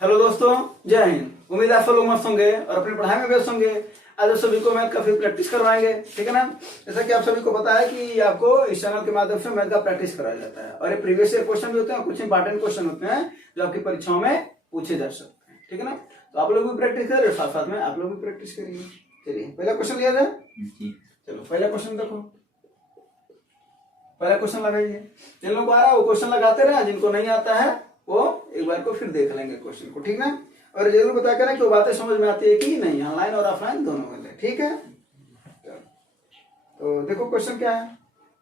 Hello दोस्तों, जय हिंद। उम्मीद है आप सब लोग मस्त होंगे और अपनी पढ़ाई में व्यस्त होंगे। आज आप सभी को मैथ का फिर प्रैक्टिस करवाएंगे, ठीक है ना। जैसा कि आप सभी को पता है कि आपको इस चैनल के माध्यम से मैथ का प्रैक्टिस कराया जाता है और ये प्रीवियस ईयर क्वेश्चन भी होते हैं, कुछ इंपॉर्टेंट क्वेश्चन होते हैं जो आपकी परीक्षाओं में पूछे जा सकते हैं, ठीक है ना। तो आप लोग भी प्रैक्टिस करें, साथ साथ में आप लोग भी प्रैक्टिस करिए। चलिए पहला क्वेश्चन लिया जाए। चलो पहला क्वेश्चन देखो, पहला क्वेश्चन लगाइए। जिन लोगों को आ रहा है वो क्वेश्चन लगाते रहे, जिनको नहीं आता है वो एक बार को फिर देख लेंगे क्वेश्चन को, ठीक ना। और जरूर बता कर कि वो बातें समझ में आती है कि नहीं, ऑनलाइन और ऑफलाइन दोनों में, ठीक है। तो देखो क्वेश्चन क्या है।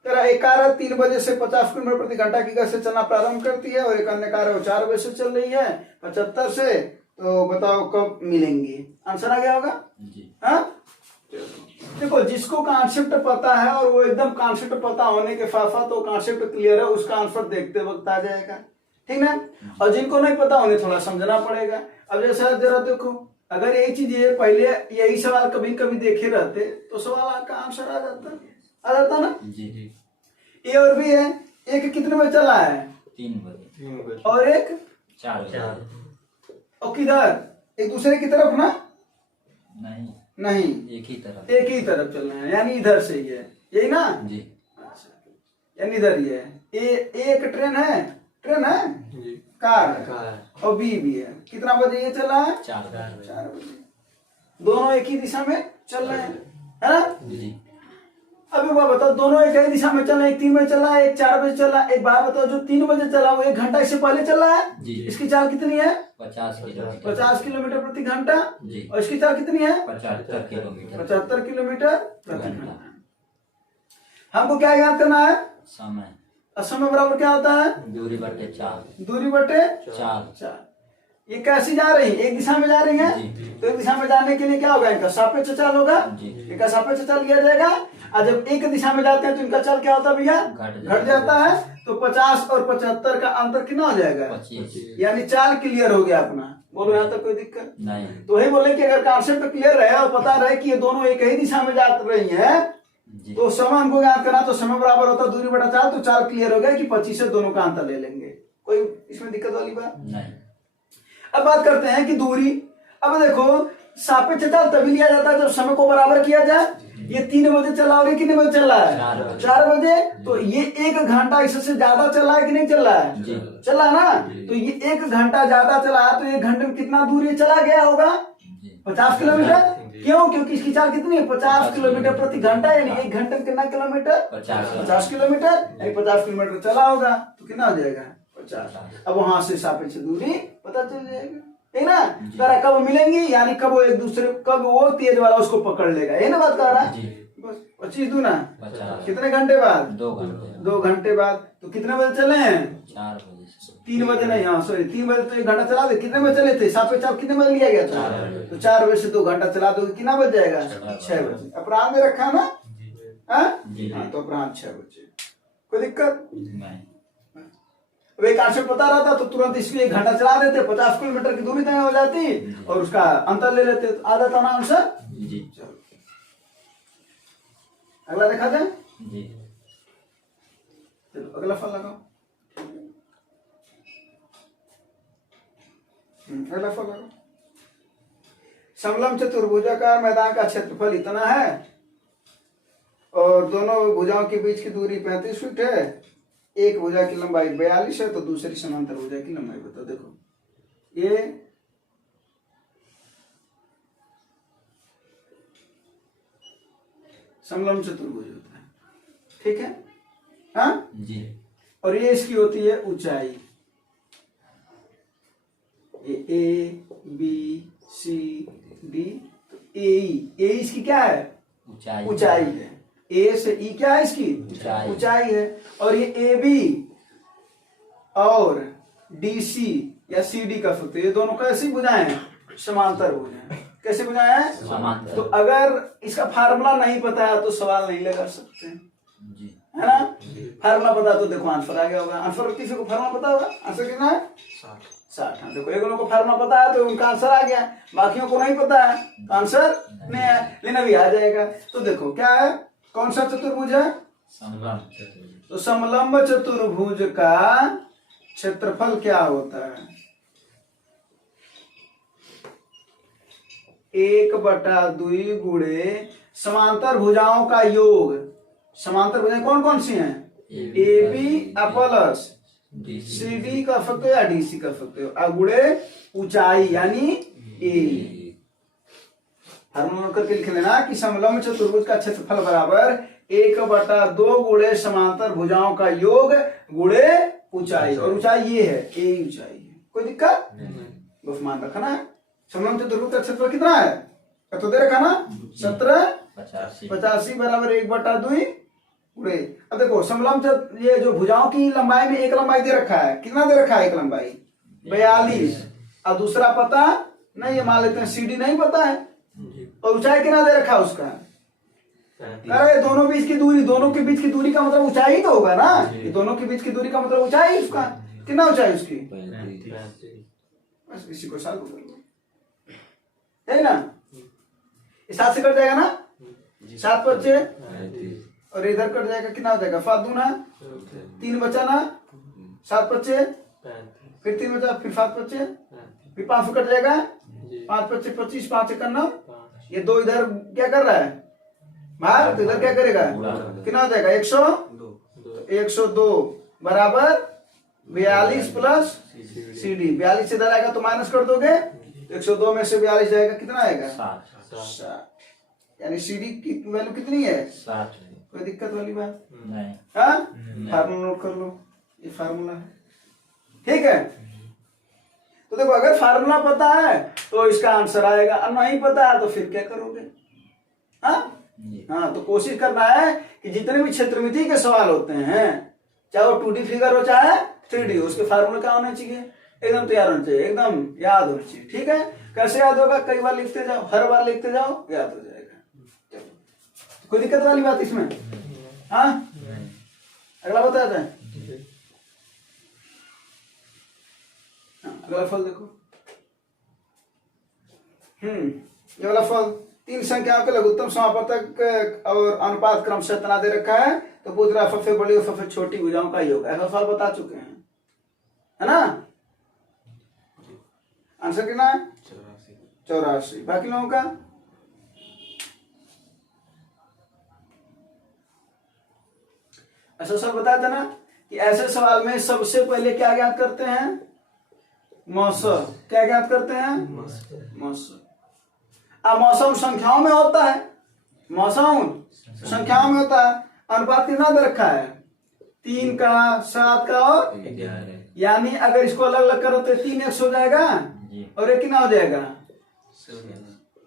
तेरा एक कार 3 बजे से 50 किलोमीटर प्रति घंटा की गति से चलना प्रारंभ करती है और एक अन्य कार है 4 बजे से चल रही है 75 से, तो बताओ कब मिलेंगी। आंसर आ गया होगा जी। हाँ, देखो जिसको कॉन्सेप्ट पता है और वो एकदम कॉन्सेप्ट पता होने के साथ साथ तो कॉन्सेप्ट क्लियर है, उसका आंसर देखते वक्त आ जाएगा, ठीक ना। और जिनको नहीं पता उन्हें थोड़ा समझना पड़ेगा। अब जैसा जरा देखो, अगर यही चीज ये पहले यही सवाल कभी कभी देखे रहते तो सवाल आपका आंसर आ जाता ना जी। ए और बी है, एक कितने बजे चला है 3 बजे और एक 4 बजे। और किधर, एक दूसरे की तरफ ना, नहीं एक ही तरफ चलना है, यानी इधर से ही है, यही ना जी। अच्छा, यानी इधर ही है। एक ट्रेन है जी। कार और बी भी है। कितना बजे ये चला है 4 बजे। दोनों एक ही दिशा में चल रहे हैं, है ना जी। अभी बात बताओ, दोनों एक ही दिशा में चल रहे हैं, एक 3 बजे चला है, एक 4 बजे चला है। एक बात बताओ, जो 3 बजे चला वो 1 घंटा इससे पहले चला है जी। इसकी चाल कितनी है 50 किलोमीटर प्रति घंटा जी। और इसकी चाल कितनी है 75 किलोमीटर प्रति घंटा। हमको क्या याद करना है, समय। समय बराबर क्या होता है दूरी बटे 4 4। ये कैसी जा रही है, एक दिशा में जा रही है, तो एक दिशा में जाने के लिए क्या होगा, इनका सापेक्ष चाल होगा, इनका सापेक्ष चाल लिया जाएगा। और जब एक दिशा में जाते हैं तो इनका चाल क्या होता है भैया, घट जाता है। तो 50 और 75 का अंतर कितना हो जाएगा 25, यानी चाल क्लियर हो गया अपना। बोलो यहाँ तक कोई दिक्कत नहीं। तो वही बोले कि अगर कॉन्सेप्ट क्लियर रहे और पता रहे कि ये दोनों एक ही दिशा में जा रही है तो समय हमको याद करना, तो समय बराबर होता है दूरी बटा 4। तो चाल क्लियर हो गया कि 25 से दोनों का अंतर ले लेंगे, कोई इसमें दिक्कत वाली बात नहीं। अब बात करते हैं कि दूरी। अब देखो सापेक्ष चाल तभी लिया जाता है जब समय को बराबर किया जाए। ये 3 बजे चला और ये कितने बजे चल रहा है 4 बजे। तो ये 1 घंटा इससे ज्यादा चल रहा है कि नहीं चल रहा है, चला ना। तो ये 1 घंटा ज्यादा चला है, तो 1 घंटे में कितना दूरी चला गया होगा 50 किलोमीटर। क्यों, क्योंकि इसकी चाल कितनी है 50 किलोमीटर प्रति घंटा, यानी 1 घंटे में कितना किलोमीटर 50 किलोमीटर, यानी 50 किलोमीटर चला होगा। तो कितना हो जाएगा 50। अब वहां से सापेक्ष दूरी पता चल जाएगा, ठीक ना। तारा कब मिलेंगी, यानी कब वो एक दूसरे, कब वो तेज वाला उसको पकड़ लेगा, ये ना बात कर रहा है। बस 25 दूना कितने घंटे बाद 2 घंटे बाद। तो कितने बजे चले हैं 4 बजे 3 बजे नहीं, हाँ सॉरी 3 बजे तो 1 घंटा चला दे। कितने बजे चले थे सापेक्ष चाल कितने बजे लिया गया था, तो 4 बजे से 2 घंटा चला दो, कितना बज जाएगा 6 बजे। अपराह्न में रखा ना, हाँ तो अपराह्न 6 बजे, कोई दिक्कत नहीं। वे कॉन्सेप्ट पता रहता तो तुरंत इसलिए 1 घंटा चला देते, 50 किलोमीटर की दूरी तय हो जाती और उसका अंतर ले लेते, तो आ जाता ना आंसर जी। चलो अगला देखा जाए जी। चलो अगला फल लगाओ। अगला फल लगाओ। समलंब चतुर्भुजाकार मैदान का क्षेत्रफल इतना है और दोनों भुजाओं के बीच की दूरी 35 फीट है। एक भुजा की लंबाई 42 है, तो दूसरी समांतर भुजा की लंबाई बताओ। देखो ये समलंब चतुर्भुज होता है, ठीक है हाँ जी। और ये इसकी होती है ऊंचाई, ए बी सी डी। तो ए इसकी क्या है ऊंचाई है, ए से ई क्या है इसकी ऊंचाई है। और ये ए बी और डी सी या सी डी का सूत्र, ये दोनों कैसी भुजाएं हैं समांतर भुजाएं। कैसे भुजाएं हैं समांतर। तो अगर इसका फार्मूला नहीं पता है तो सवाल नहीं लगा सकते जी, है ना। फार्मूला पता तो देखो आंसर आ गया होगा। आंसर किसी को फार्मूला पता होगा, आंसर कितना है 60। हाँ देखो, एक लोगों को फार्मूला पता है तो उनका आंसर आ गया, बाकियों को नहीं पता है तो आंसर नहीं है, लेकिन अभी आ जाएगा। तो देखो क्या है, कौन सा चतुर्भुज है समलंब चतुर्भुज। तो समलंब चतुर्भुज का क्षेत्रफल क्या होता है 1/2 गुणे समांतर भुजाओं का योग। समांतर भुजाएं कौन कौन सी हैं? A B plus C D कर सकते हो या डी सी कर सकते हो, अब गुणे ऊंचाई यानी ए। फार्मूला करके लिख लेना कि समलंब चतुर्भुज का क्षेत्रफल बराबर 1/2 गुणे समांतर भुजाओं का योग गुणे ऊंचाई, और ऊंचाई ये है, ए ऊंचाई है। कोई दिक्कत? बस मान रखना है। समलंब चतुर्भुज का क्षेत्रफल कितना है? तो दे रखा ना 1785 बराबर 1/2 गुणे। अब देखो समलंब ये जो भुजाओं की लंबाई में एक लंबाई दे रखा है, कितना दे रखा है? एक लंबाई 42, और दूसरा पता नहीं है, मान लेते हैं CD नहीं पता है, और ऊंचाई कितना दे रखा है उसका? अरे दोनों बीच की दूरी, दोनों के बीच की दूरी का मतलब ऊंचाई तो होगा ना, ये दोनों के बीच की दूरी का मतलब ऊंचाई उसका। कितना ऊंचाई उसकी? बस इसी को साल कर लो, है ना? इस 7 से कट जाएगा ना, 7 बच्चे, और इधर कट जाएगा, कितना हो जाएगा? 5 दूना 3 बचा ना, 7 बच्चे, फिर 3 बचा, फिर 7 बच्चे, फिर 5 कट जाएगा, 5 बच्चे 25, 5 1 9, ये 2 इधर क्या कर रहा है बाहर, तो इधर क्या करेगा? कितना हो जाएगा? 102 बराबर 42 प्लस CD। 42 इधर आएगा तो माइनस कर दोगे, 102 में से 42 जाएगा, कितना आएगा? 7। यानी CD की वैल्यू कितनी है? 7। कोई दिक्कत वाली बात नहीं। हाँ, फार्मूला नोट कर लो, ये फार्मूला है, ठीक है। तो देखो अगर फार्मूला पता है तो इसका आंसर आएगा, और नहीं पता है तो फिर क्या करोगे? हाँ, तो कोशिश करना है कि जितने भी क्षेत्रमिति के सवाल होते हैं, चाहे वो 2D फिगर हो चाहे 3D, उसके फार्मूले क्या होने चाहिए? एकदम तैयार होना चाहिए, एकदम याद होना चाहिए, ठीक है। कैसे याद होगा? कई बार लिखते जाओ, हर बार लिखते जाओ, याद हो जाएगा। चलो, कोई दिक्कत वाली बात इसमें? हाँ, अगला बताते हैं। अगला फल देखो, ये वाला फल 3 संख्याओं के लघुत्तम समापवर्तक और अनुपात क्रमशः तना दे रखा है, तो पूछ रहा सबसे बड़ी और सबसे छोटी भुजाओं का योग। ऐसा सवाल बता चुके हैं, है ना? आंसर कितना है? 84। बाकी लोगों का ऐसा सवाल बताया था ना कि ऐसे सवाल में सबसे पहले क्या ज्ञात करते हैं? मौसम। क्या ज्ञात करते हैं? मौसम। अब मौसम संख्याओं में होता है, मौसम संख्याओं में होता है। अनुपात कितना दे रखा है? 3 का, 7 का और 11। यानी अगर इसको अलग अलग करो तो 3x हो जाएगा, और ये कितना हो जाएगा?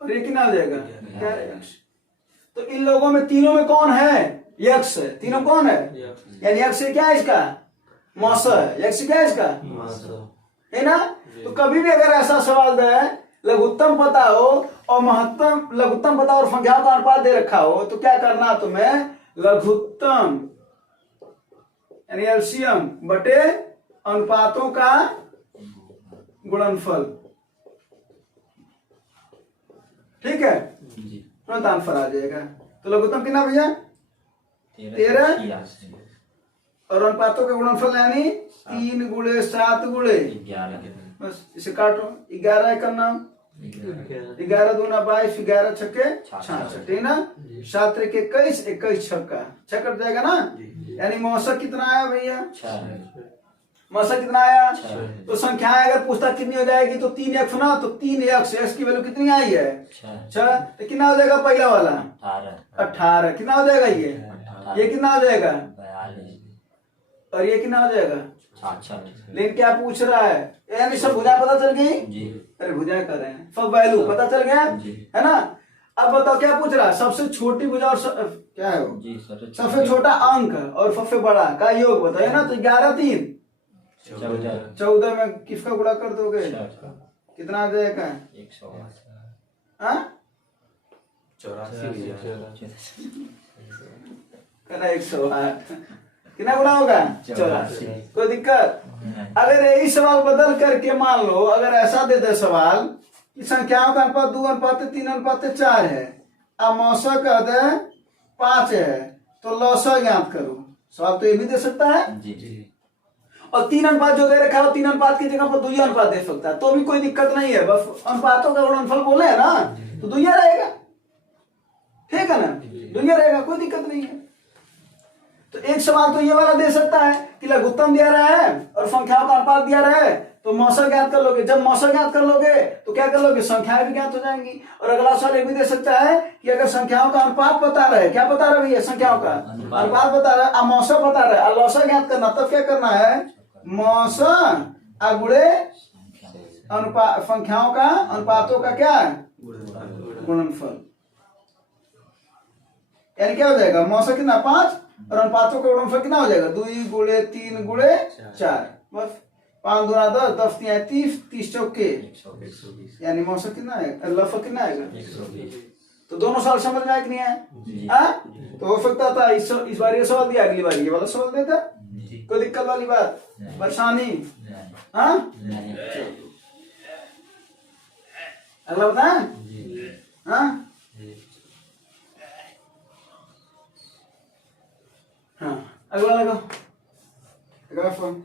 और ये कितना हो जाएगा? 11x। तो इन लोगों में तीनों में कौन है? यक्ष है। तीनों कौन है? यानी यक्ष क्या है इसका? मौसम है। यक्ष क्या है इसका? है ना? तो कभी भी अगर ऐसा सवाल दे, लघुत्तम पता हो और महत्तम, लघुत्तम पता और संख्याओं का अनुपात दे रखा हो, तो क्या करना तुम्हें? लघुत्तम यानी एलसीएम बटे अनुपातों का गुणनफल, ठीक है, तुरंत आंसर आ जाएगा। तो लघुत्तम कितना भैया? 13, और अनुपातों का गुणनफल यानी 3 गुणे 7 गुणे 11। बस इसे काटो, 11 करना, 11 दूना 22, 11 छक्के 66, है ना? 7 त्रिक 21, 21 छक्का 6 कट जाएगा ना। यानी मौसक कितना आया भैया? मौसक कितना आया? तो संख्याएं अगर पूछता कितनी हो जाएगी तो 3x ना, तो 3x, x की वैल्यू कितनी आई है? 6। तो कितना हो जाएगा पहला वाला? 18। कितना हो जाएगा ये कितना हो जाएगा? 42। और ये कितना हो जाएगा? 66। लेकिन क्या पूछ रहा है? यानी सब भुजाएं पता चल गई जी। अरे भुजाएं कर रहे हैं, सब वैल्यू पता चल गया है ना। अब बताओ क्या पूछ रहा है? सबसे छोटी भुजा और क्या है वो? सबसे छोटा अंक और सबसे बड़ा का योग बताओ ना। तो 11 3 14 में किसका गुणा कर दोगे? कितना आ जाएगा? 108। कितना गुणा होगा? 84। कोई दिक्कत? अगर यही सवाल बदल करके मान लो, अगर ऐसा दे दे सवाल कि संख्याओं का अनुपात 2:3:4 है, अब मौसा का दे 5 है, तो लौसा ज्ञात करो। सवाल तो ये भी दे सकता है जी। और 3 अनुपात जो दे रखा है 3 अनुपात की जगह पर 2 अनुपात दे सकता है, तो भी कोई दिक्कत नहीं है। बस अनुपातों का गुणनफल बोले है ना, तो 2 रहेगा, ठीक है ना, 2 रहेगा, कोई दिक्कत नहीं है। तो एक सवाल तो ये वाला दे सकता है कि लघुत्तम दिया रहा है और संख्याओं का अनुपात दिया रहा है, तो मौसा ज्ञात कर लोगे। जब मौसा ज्ञात कर लोगे तो क्या कर लोगे, संख्याएं भी ज्ञात हो जाएंगी। और अगला सवाल ये भी दे सकता है कि अगर संख्याओं का अनुपात बता रहा है, क्या बता रहा है भैया, संख्याओं का अनुपात बता रहा है, अब मौसा बता रहा है, लौसा ज्ञात करना, तब क्या करना है, मौसा अगुणे अनुपात, संख्याओं का अनुपातों का क्या गुणनफल, यानी क्या हो जाएगा, मौसा कितना 5 और अनुपातों का गुणनफल कितना हो जाएगा, 2 गुणे 3 गुणे 4, बस 5 दूना 10, 10 3 30, 30 चौके, यानी मौसा कितना है, लफा कितना आएगा 120। तो दोनों सवाल समझ में आए कि नहीं है, तो हो सकता था इस बार ये सवाल दिया, अगली बार ये वाला सवाल देता, कोई दिक्कत वाली बात, परेशानी, हाँ अगला बताएं, हाँ हाँ अगला लगाओ, अगला फोन,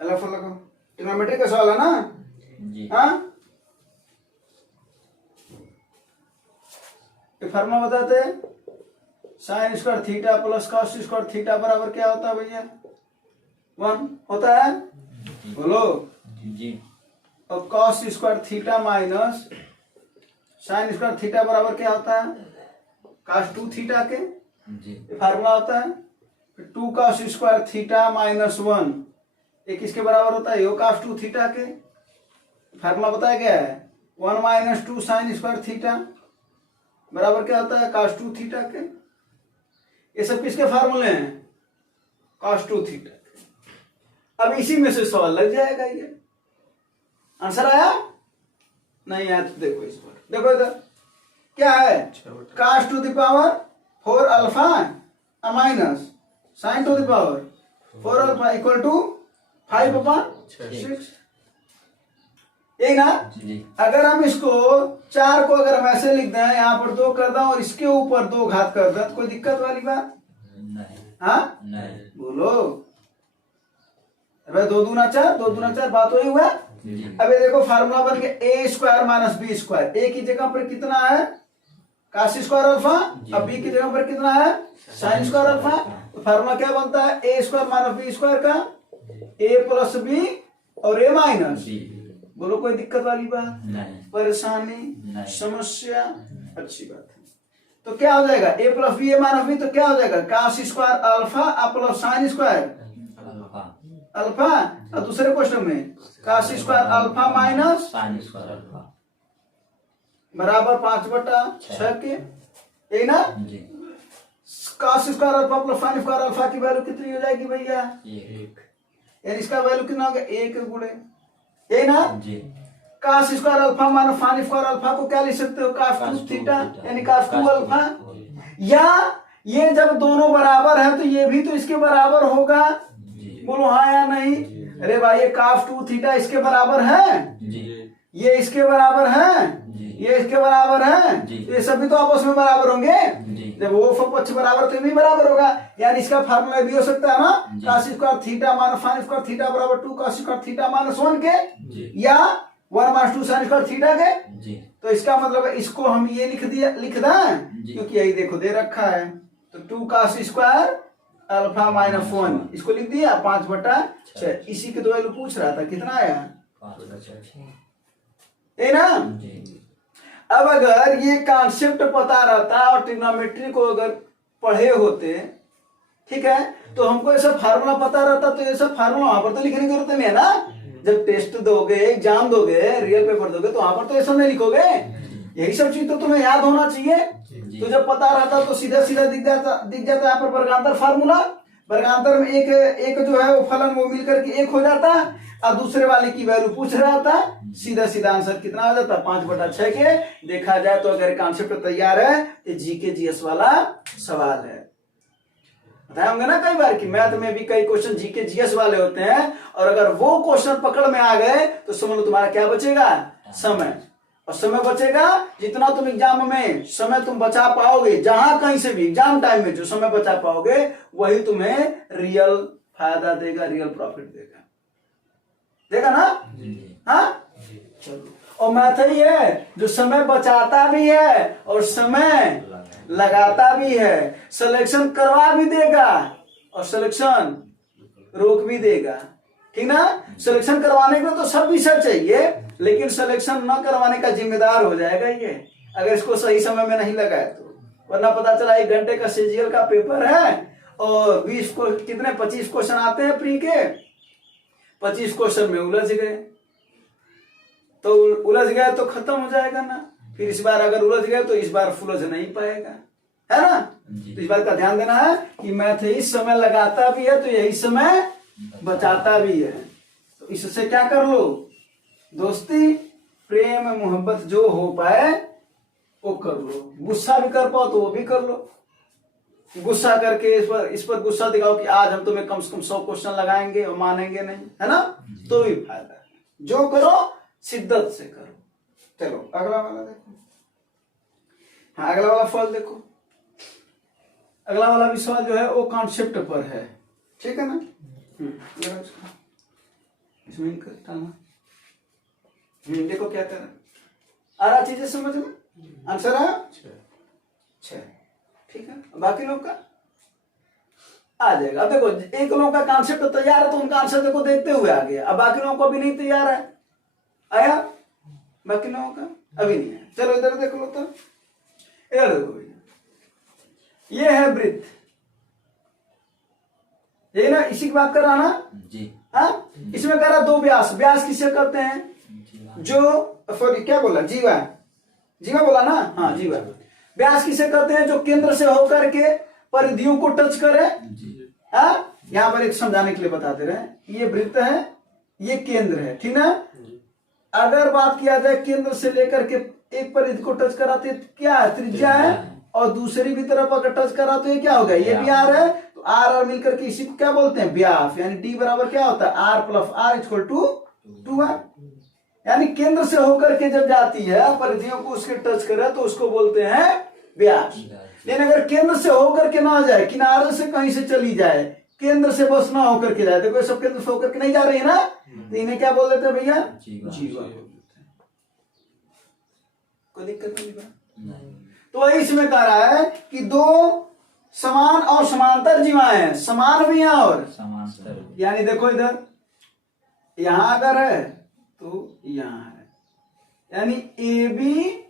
अगला फोन लगाओ, ट्रिग्नोमेट्री का सवाल है ना, हाँ ये फार्मूला बताते हैं, sine square theta plus cos square theta बराबर क्या होता है भैया, 1 होता है, बोलो जी। और cos square theta minus sine square theta बराबर क्या होता है, cos 2 थीटा के, ये फार्मूला होता है। 2 cos स्क्वायर थीटा माइनस 1 ये किसके बराबर होता है, cos 2 थीटा के, फार्मूला बताया गया है, 1 माइनस 2 साइन स्क्वायर थीटा बराबर क्या होता है, cos 2 थीटा के। ये सब किसके फार्मूले हैं, cos 2 थीटा के। अब इसी में से सवाल लग जाएगा, ये आंसर आया नहीं आया तो देखो इस पर, देखो इधर क्या है, cos to the power 4 alpha minus sine to the power 4 alpha equal to 5/6, यही ना। अगर हम इसको 4 को अगर हम ऐसे लिख दें, यहाँ पर 2 कर दें और इसके ऊपर 2 घात कर दें, तो कोई दिक्कत वाली बात नहीं, हाँ नहीं, बोलो, अबे 2 दूना 4, 2 दूना 4, बात वही हुआ। अबे देखो फार्मूला बन गया a square minus B square, a की जगह पर कितना है cos स्क्वायर अल्फा, अब b की जगह पर कितना है साइन स्क्वायर अल्फा, तो फार्मूला क्या बनता है, a square minus B square का a प्लस बी और a माइनस, बोलो कोई दिक्कत वाली बात नहीं, परेशानी नहीं। समस्या, अच्छी बात है। तो क्या हो जाएगा, a plus B a minus B, तो क्या हो जाएगा cos square alpha plus sine square alpha, और दूसरे क्वेश्चन में cos square alpha minus sine square alpha बराबर 5/6 के, यही ना। जी। cos square alpha plus sine square alpha की वैल्यू कितनी हो जाएगी भैया, 1, यानी इसका वैल्यू कितना होगा 1 गुणे, यही ना। जी। cos square alpha minus sine square alpha को क्या लिख सकते हो, cos 2 थीटा, यानी cos 2 अल्फा, या ये जब दोनों बराबर है तो ये भी तो इसके बराबर होगा, बोलो हाँ या नहीं। अरे भाई ये cos 2 थीटा इसके बराबर है, ये इसके बराबर है, ये इसके बराबर है, ये सभी तो आपस में बराबर होंगे, जब वो पक्ष बराबर तो ये भी बराबर होगा, यानी इसका फार्मूला भी हो सकता है ना, cos square theta minus sine square theta बराबर 2 cos स्क्वायर थीटा माइनस 1 के, या 1 माइनस 2 साइन स्क्वायर थीटा के। तो इसका मतलब है इसको हम ये लिख दें, क्योंकि यही देखो दे रखा है, तो 2 cos स्क्वायर अल्फा माइनस 1 इसको लिख दिया 5/6, इसी के 2 वैल्यू पूछ रहा था, कितना आया, 5/6, है ना। अब अगर ये कॉन्सेप्ट पता रहता और ट्रिग्नोमेट्री को अगर पढ़े होते, ठीक है, तो हमको ये सब फार्मूला पता रहता, तो ये सब फार्मूला वहां पर तो लिखने की जरूरत नहीं है ना। जब टेस्ट दोगे, एग्जाम दोगे, रियल पेपर दोगे, तो वहां पर तो ये सब नहीं लिखोगे, यही सब चीज तो तुम्हें याद होना चाहिए। तो जब पता रहता तो सीधा सीधा दिख जाता यहाँ पर वर्गांतर फार्मूला, वर्गांतर में एक जो है वो फलन वो मिलकर के 1 हो जाता, और दूसरे वाले की वैल्यू पूछ रहा था, सीधा सीधा आंसर कितना हो जाता 5/6 के। देखा जाए तो अगर कॉन्सेप्ट तैयार है तो जीके जीएस वाला सवाल है। बताए होंगे ना कई बार कि मैथ में भी कई क्वेश्चन जीके जीएस वाले होते हैं, और अगर वो क्वेश्चन पकड़ में आ गए तो समझ लो तुम्हारा क्या बचेगा, समय। और समय बचेगा जितना तुम एग्जाम में समय तुम बचा पाओगे, जहां कहीं से भी एग्जाम टाइम में जो समय बचा पाओगे वही तुम्हें रियल फायदा देगा, रियल प्रॉफिट देगा। देगा ना? हाँ, चलो। और मैथ ही है जो समय बचाता भी है और समय लगाता भी है, सिलेक्शन करवा भी देगा और सिलेक्शन रोक भी देगा। ठीक ना? सिलेक्शन करवाने के लिए तो सब विषय चाहिए, लेकिन सिलेक्शन न करवाने का जिम्मेदार हो जाएगा ये, अगर इसको सही समय में नहीं लगाए तो। वरना पता चला 1 घंटे का सीजीएल का पेपर है और 20 को कितने 25 क्वेश्चन आते हैं प्री के, 25 क्वेश्चन में उलझ गए, तो उलझ गए तो खत्म हो जाएगा ना। फिर इस बार अगर उलझ गए तो इस बार सुलझ नहीं पाएगा, है ना? तो इस बार का ध्यान देना है कि मैथ इस समय लगाता भी है तो यही समय बचाता भी है। तो इससे क्या कर लो, दोस्ती प्रेम मोहब्बत जो हो पाए वो कर लो। गुस्सा भी कर पाओ तो वो भी कर लो, गुस्सा करके इस पर गुस्सा दिखाओ कि आज हम तुम्हें कम से कम 100 क्वेश्चन लगाएंगे और मानेंगे नहीं, है ना? तो भी फायदा है। जो करो शिद्दत से करो। चलो अगला वाला देखो। हाँ, अगला वाला फल देखो। अगला वाला भी सवाल जो है वो कॉन्सेप्ट पर है, ठीक है ना? इसमें डालना। देखो क्या कर आ रहा, चीजें समझ में आंसर है 6, ठीक है? बाकी लोग का आ जाएगा। अब देखो एक लोग का कॉन्सेप्ट तैयार है तो उनका आंसर देखो देखते हुए आ गया। अब बाकी लोगों को अभी नहीं तैयार है, आया? बाकी लोगों का अभी नहीं है। चलो इधर देख लो, तो इधर देखो भैया, ये है वृत्त, ये ना, इसी की बात कर रहा ना जी। हाँ, इसमें कह रहा 2 व्यास। व्यास किसे करते हैं? जो सॉरी क्या बोला, जीवा, जीवा बोला ना? हाँ, जीवा। व्यास किसे करते हैं? जो केंद्र से होकर के परिधियों को टच करे। हाँ, यहाँ पर एक समझाने के लिए बताते रहे, ये वृत्त है, ये केंद्र है, ठीक ना? अगर बात किया जाए केंद्र से लेकर के एक परिधि को टच करा तो क्या है? त्रिज्या है। और दूसरी भी तरफ अगर टच करा तो ये क्या हो गया? ये भी आर है। तो आर और मिलकर के इसी को क्या बोलते हैं? व्यास। यानी डी बराबर क्या होता है? R plus R equal to 2 है। यानी केंद्र से होकर के जब जाती है परिधियों को उसके टच करे तो उसको बोलते हैं व्यास। लेकिन अगर केंद्र से होकर के ना जाए, किनारे से कहीं से चली जाए, केंद्र से बस ना होकर के जाए, देखो सब केंद्र से होकर के नहीं जा रही है ना, तो इन्हें क्या बोल देते हैं भैया? जीवा बोल देते हैं। कोई दिक्कत नहीं। तो वही इसमें कह रहा है कि 2 समान और समांतर जीवाएं हैं, समान भी हैं और समांतर। यानी देखो इधर यहां अगर है तो यहां है, यानी ए बी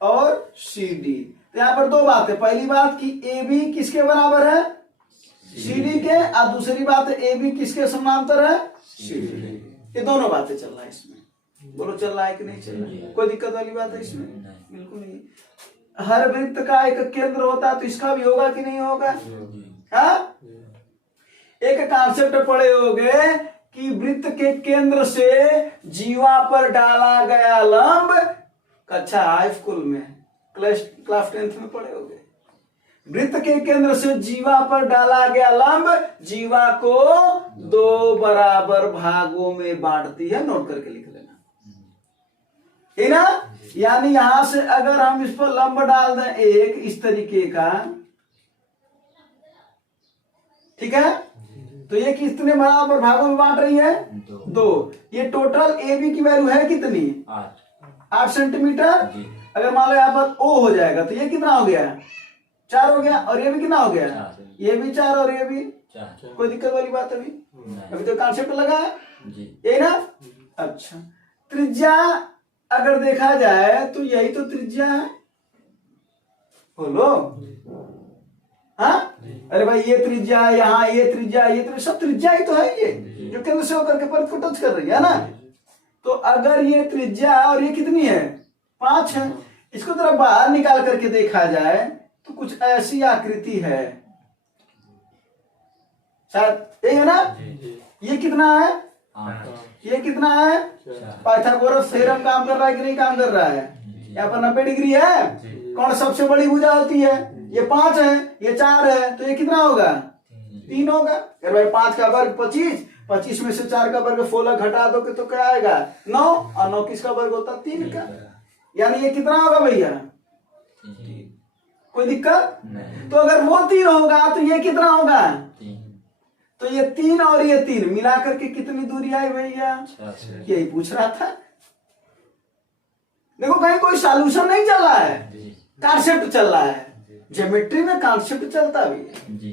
और सी डी। तो यहां पर 2 बात है। पहली बात कि ए बी किसके बराबर है? सी डी के। और दूसरी बात है ए बी किसके समांतर है? C D. ये दोनों बातें चल रहा है इसमें। बोलो चल रहा है कि नहीं चल रहा है? कोई दिक्कत वाली बात है इसमें? बिल्कुल नहीं। हर वृत्त का एक केंद्र होता है तो इसका भी होगा कि नहीं होगा? हाँ, एक कॉन्सेप्ट पढ़े होगे कि वृत्त के केंद्र से जीवा पर डाला गया लंब, कक्षा हाई स्कूल में क्लास 10th में पढ़े होगे। वृत्त के केंद्र से जीवा पर डाला गया लंब जीवा को 2 बराबर भागों में बांटती है। नोट करके लिख लेना, है ना? यानी यहां से अगर हम इस पर लंब डाल दें एक इस तरीके का, ठीक है, तो ये कितने बराबर भागों में बांट रही है? 2। ये टोटल ए बी की वैल्यू है कितनी? 8 सेंटीमीटर। अगर मान लो यहाँ पर ओ हो जाएगा तो ये कितना हो गया? 4 हो गया। और ये भी कितना हो गया? ये भी 4 और ये भी 4। कोई दिक्कत वाली बात अभी तो कॉन्सेप्ट लगा है, यही ना? अच्छा, त्रिज्या अगर देखा जाए तो यही तो त्रिज्या है, बोलो। हाँ, अरे भाई ये त्रिज्या है, यहाँ ये त्रिज्या, ये त्रिज्या, सब त्रिज्या ही तो है ये, जो केंद्र से होकर के परिधि को टच कर रही है ना। तो अगर ये त्रिज्या और ये कितनी है? 5 है। इसको जरा बाहर निकाल करके देखा जाए तो कुछ ऐसी आकृति है, शायद यही है ना? ये कितना है? ये कितना है? पाइथागोरस थ्योरम काम कर रहा है कि नहीं काम कर रहा है? यहाँ पर 90 डिग्री है। कौन सबसे बड़ी भुजा होती है? ये 5 है, ये 4 है, तो ये कितना होगा? 3 होगा। अरे भाई 5 का वर्ग 25, 25 में से 4 का वर्ग 16 घटा दो तो क्या आएगा 9, और 9 किसका वर्ग होता है 3 का। यानी ये कितना होगा भैया, कोई दिक्कत नहीं। तो अगर वो 3 होगा तो ये कितना होगा, 3 तो ये 3 और ये 3 मिला करके कितनी दूरी आई भैया, 6 यही पूछ रहा था। देखो कहीं कोई सॉल्यूशन नहीं चल रहा है, कॉन्सेप्ट चल रहा है। ज्योमेट्री में कॉन्सेप्ट चलता भी जी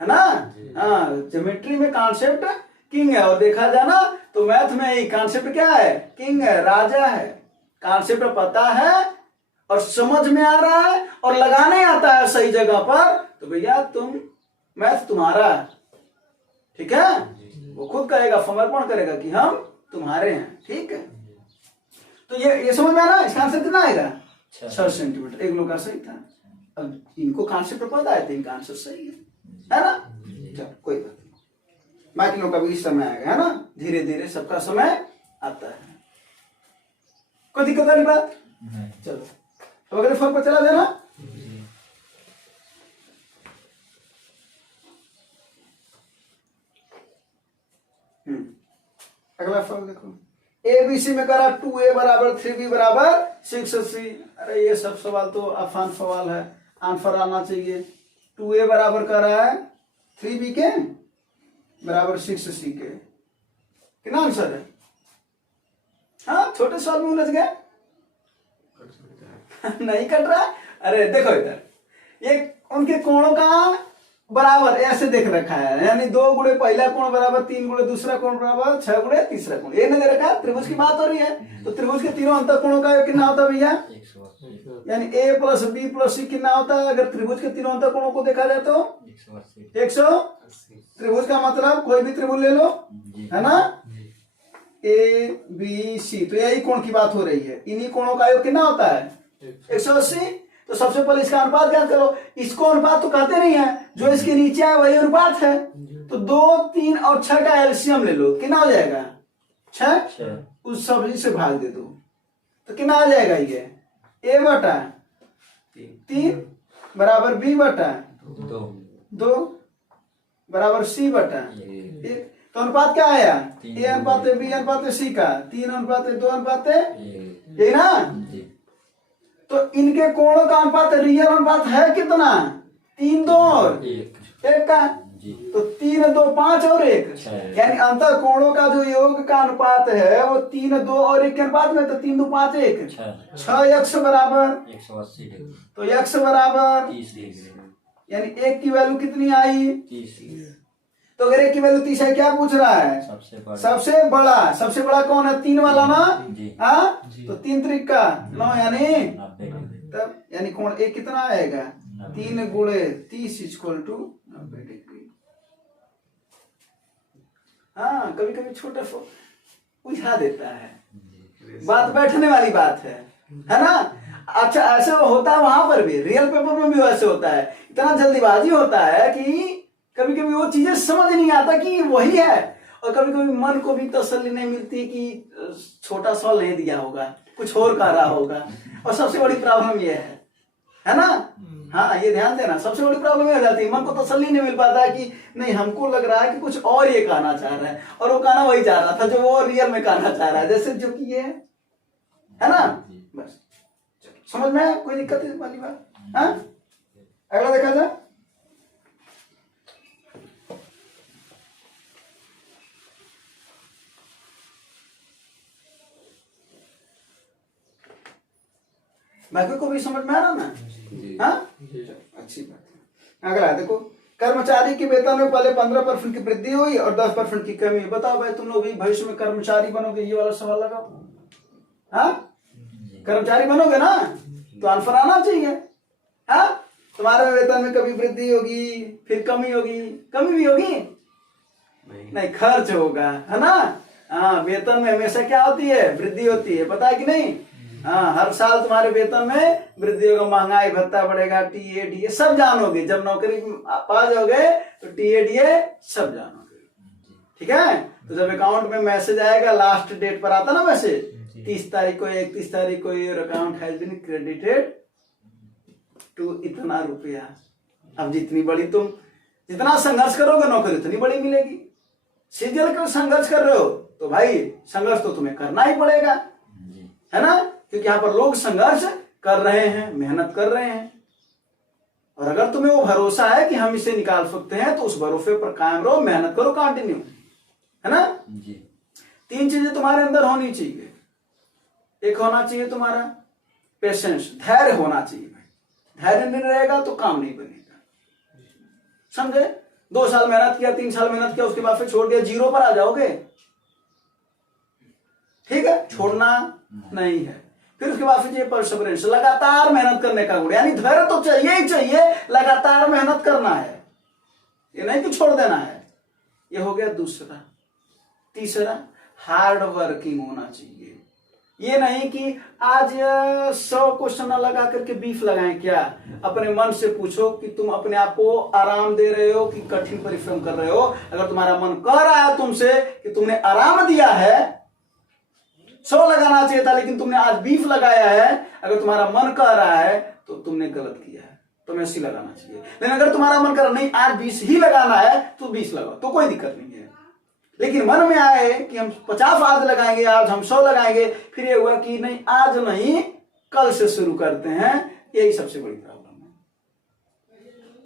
है ना। हाँ, ज्योमेट्री में कॉन्सेप्ट किंग है, और देखा जाए ना तो मैथ में ही कॉन्सेप्ट क्या है, किंग है, राजा है। कॉन्सेप्ट पता है और समझ में आ रहा है और लगाने आता है सही जगह पर, तो भैया तुम मैथ तुम्हारा, ठीक है। वो खुद कहेगा, समर्पण करेगा कि हम तुम्हारे हैं, ठीक है। तो ये समझ में आ रहा है, इसका आंसर कितना आएगा 6 सेंटीमीटर। एक लोग का सही था, अब इनको कॉन्सेप्ट पता है तो इनका आंसर सही है ना। चलो कोई बात नहीं, बाकी लोग का भी समय आएगा, है ना। धीरे धीरे सबका समय आता है, कोई दिक्कत वाली बात नहीं। चलो तो अगले फल पर चला देना। अगला फल देखो, ABC में करा 2A बराबर 3B बराबर 6C। अरे ये सब सवाल तो आसान सवाल है, आंसर आना चाहिए। 2A बराबर कर रहा है 3B के बराबर 6C के, कितना आंसर है। हाँ, छोटे सवाल में उलझ गए नहीं कट रहा। अरे देखो इधर, ये उनके कोणों का बराबर ऐसे देख रखा है, यानी 2 गुणे पहला कोण बराबर 3 गुणे दूसरा कोण बराबर 6 गुणे तीसरा कोण, ये नहीं दे रखा है। त्रिभुज की बात हो रही है, तो त्रिभुज के तीनों अंतर कोणों का कितना होता है भैया, 180 यानी A plus B plus C कितना होता है। अगर त्रिभुज के तीनों अंतर कोणों को देखा जाए तो 180। त्रिभुज का मतलब कोई भी त्रिभुज ले लो, है ना, ABC, तो यही कोण की बात हो रही है। इन्हीं कोणों का योग कितना होता है 180। तो सबसे पहले इसका अनुपात ज्ञात करो। इसको अनुपात तो कहते नहीं है, जो इसके नीचे है वही अनुपात है। तो 2, 3 और 6 का एलसीएम ले लो, कितना हो जाएगा 6। उस सभी से भाग दे दो तो कितना आ जाएगा, ये A बटा 3 बराबर B बटा 2 बराबर C बटा 1। तो अनुपात क्या आया, A अनुपात B अनुपात C का 3 अनुपात 2 अनुपात ये ना। तो इनके कोणों का अनुपात रियल अनुपात है कितना, 3, 2 और 1 का। तो 3, 2, 5 और 1, यानी अंतर कोणों का जो योग का अनुपात है वो 3, 2 और 1 के अनुपात में। तो 3, 2, 5, 1 6 x बराबर 180 तो x बराबर 30 डिग्री, यानी 1 की वैल्यू कितनी आई 30। तो अगर 1 की वैल्यू 30 है, क्या पूछ रहा है सबसे बड़ा कौन है, 3 वाला ना। हाँ, तो 3 त्रिक का 9 यानी 90 डिग्री। तब यानी कोण A कितना आएगा 3 गुणे 30 इक्वल टू 90 डिग्री। हाँ, कभी कभी छोटा सा बुझा देता है, बात बैठने वाली बात है ना। अच्छा, ऐसे होता है वहां पर भी, रियल पेपर में भी वैसे होता है। इतना जल्दीबाजी होता है कि कभी कभी वो चीजें समझ नहीं आता कि वही है, और कभी कभी मन को भी तसल्ली नहीं मिलती कि छोटा सवाल नहीं दिया होगा, कुछ और कह रहा होगा। और सबसे बड़ी प्रॉब्लम ये है ना। हाँ, ये ध्यान देना, सबसे बड़ी प्रॉब्लम ये हो जाती है, मन को तसल्ली नहीं मिल पाता है कि नहीं, हमको लग रहा है कि कुछ और ये कहना चाह रहा है, और वो कहना वही चाह रहा था जो वो रियल में कहना चाह रहा है, जैसे जो कि ये है ना। बस समझ में आया, कोई दिक्कत वाली बात। हाँ, अगला देखा जाए। बाकी को भी समझ में आ रहा ना। हाँ, अच्छी बात है। अगला देखो, कर्मचारी के वेतन में पहले 15% की वृद्धि हुई और 10% की कमी। बताओ भाई, तुम लोग भी भविष्य में कर्मचारी बनोगे, ये वाला सवाल लगाओ। हाँ, कर्मचारी बनोगे ना, तो आंसर आना चाहिए। हाँ, तुम्हारे वेतन में कभी वृद्धि होगी, फिर कमी होगी, कमी भी होगी नहीं, खर्च होगा, है ना। हाँ, वेतन में हमेशा क्या होती है, वृद्धि होती है, पता है कि नहीं। हाँ, हर साल तुम्हारे वेतन में वृद्धि होगा, महंगाई भत्ता बढ़ेगा, टीए सब जानोगे। जब नौकरी पा जाओगे तो टीए सब जानोगे, ठीक है। तो जब अकाउंट में मैसेज आएगा, लास्ट डेट पर आता ना मैसेज, 30 तारीख को 31 तारीख को your account has been credited to इतना रुपया। अब जितना संघर्ष करोगे नौकरी उतनी बड़ी मिलेगी, सीरियल के संघर्ष कर रहे हो तो भाई संघर्ष तो तुम्हें करना ही पड़ेगा, जी है ना, क्योंकि यहाँ पर लोग संघर्ष कर रहे हैं, मेहनत कर रहे हैं। और अगर तुम्हें वो भरोसा है कि हम इसे निकाल सकते हैं तो उस भरोसे पर कायम रहो, मेहनत करो, कंटिन्यू, है ना। जी 3 चीजें तुम्हारे अंदर होनी चाहिए। एक होना चाहिए तुम्हारा पेशेंस, धैर्य होना चाहिए भाई। धैर्य नहीं रहेगा तो काम नहीं बनेगा, समझे। 2 साल मेहनत किया, 3 साल मेहनत किया, उसके बाद फिर छोड़ दिया, 0 पर आ जाओगे, ठीक है। छोड़ना नहीं है। फिर उसके बाद फिर ये परसेवरेंस, लगातार मेहनत करने का गुण, यानी धैर्य तो चाहिए ही चाहिए, लगातार मेहनत करना है, ये नहीं कि छोड़ देना है। ये हो गया दूसरा। तीसरा हार्ड वर्किंग होना चाहिए। ये नहीं कि आज 100 क्वेश्चन लगा करके बीफ लगाएं, क्या अपने मन से पूछो कि तुम अपने आप को आराम दे रहे हो कि कठिन परिश्रम कर रहे हो। अगर तुम्हारा मन कह रहा है तुमसे कि तुमने आराम दिया है, 100 लगाना चाहिए था लेकिन तुमने आज बीफ लगाया है, अगर तुम्हारा मन कह रहा है तो तुमने गलत किया है, तुम्हें 80 लगाना चाहिए। लेकिन अगर तुम्हारा मन कर रहा नहीं आज 20 ही लगाना है तो 20 लगाओ, तो कोई दिक्कत नहीं है। लेकिन मन में आए कि हम 50 आज लगाएंगे, आज हम 100 लगाएंगे, फिर ये हुआ कि नहीं आज नहीं कल से शुरू करते हैं, यही सबसे बड़ी प्रॉब्लम है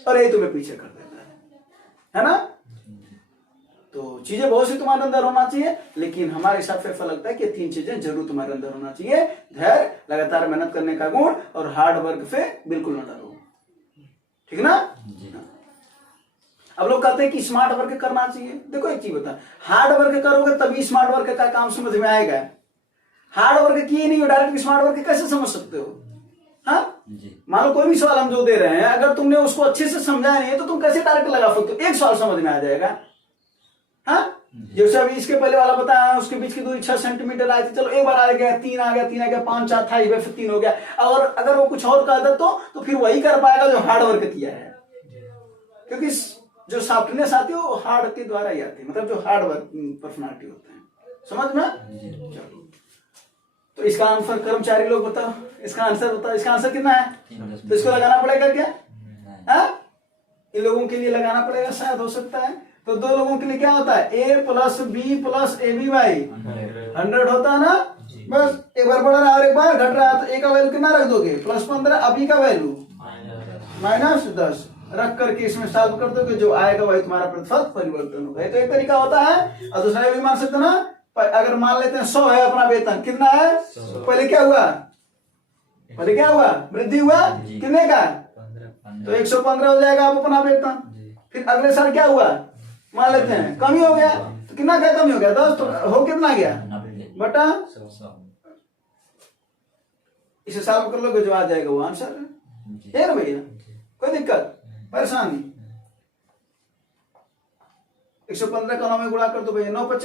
और यही तुम्हें पीछे कर देता है ना। तो चीजें बहुत सी तुम्हारे अंदर होना चाहिए, लेकिन हमारे हिसाब से ऐसा लगता है कि 3 चीजें जरूर तुम्हारे अंदर होना चाहिए। धैर्य, लगातार मेहनत करने का गुण और हार्ड वर्क पे बिल्कुल न डरो, ठीक ना। अब लोग कहते हैं कि स्मार्ट वर्क करना चाहिए। देखो एक चीज बता, हार्ड वर्क करोगे तभी स्मार्ट वर्क का काम समझ में आएगा। हार्ड वर्क किए नहीं हो, डायरेक्ट स्मार्ट वर्क कैसे समझ सकते हो। हाँ, मान लो कोई भी सवाल हम जो दे रहे हैं, अगर तुमने उसको अच्छे से समझा नहीं है तो तुम कैसे डायरेक्ट लगा सकते हो। एक सवाल समझ में आ जाएगा। हाँ, जैसे अभी इसके पहले वाला बताया, उसके बीच की दूरी 6 सेंटीमीटर आई थी, चलो एक बार आ गया, 3 आ गया, 3 आ गया, 5 4 था, फिर 3 हो गया। और अगर वो कुछ और कहता तो फिर वही कर पाएगा जो हार्ड वर्क किया है, क्योंकि जो सॉफ्टनेस आती है वो हार्ड के द्वारा ही आती है, मतलब जो हार्ड वर्क पर्सनालिटी होते हैं, समझ में। तो इसका आंसर कर्मचारी लोग बताओ, इसका आंसर बताओ, इसका आंसर कितना है। तो इसको लगाना पड़ेगा क्या, इन लोगों के लिए लगाना पड़ेगा, शायद हो सकता है। तो 2 लोगों के लिए क्या होता है, a + b + ab बाई 100 होता है ना। बस एक बार बढ़ रहा है और एक बार घट रहा है, तो a का वैल्यू कितना रख दोगे +15, अब b का वैल्यू -10 रख करके इसमें सॉल्व कर दोगे, जो आएगा वही तुम्हारा प्रतिशत परिवर्तन होगा। तो एक तरीका होता है। और दूसरा भी मान सकते ना, अगर मान लेते हैं 100 है अपना वेतन, कितना है, पहले क्या हुआ, वृद्धि हुआ कितने का, तो 115 हो जाएगा अब अपना वेतन। फिर अगले साल क्या हुआ, मान लेते हैं कमी हो गया, तो कितना क्या कमी हो गया, 10, तो हो कितना गया बटा, इसे सॉल्व कर लोगे जो आ जाएगा वो आंसर है ना भैया। कोई दिक्कत परेशानी। 115 का 9 में गुणा कर दो भैया, 9 × 5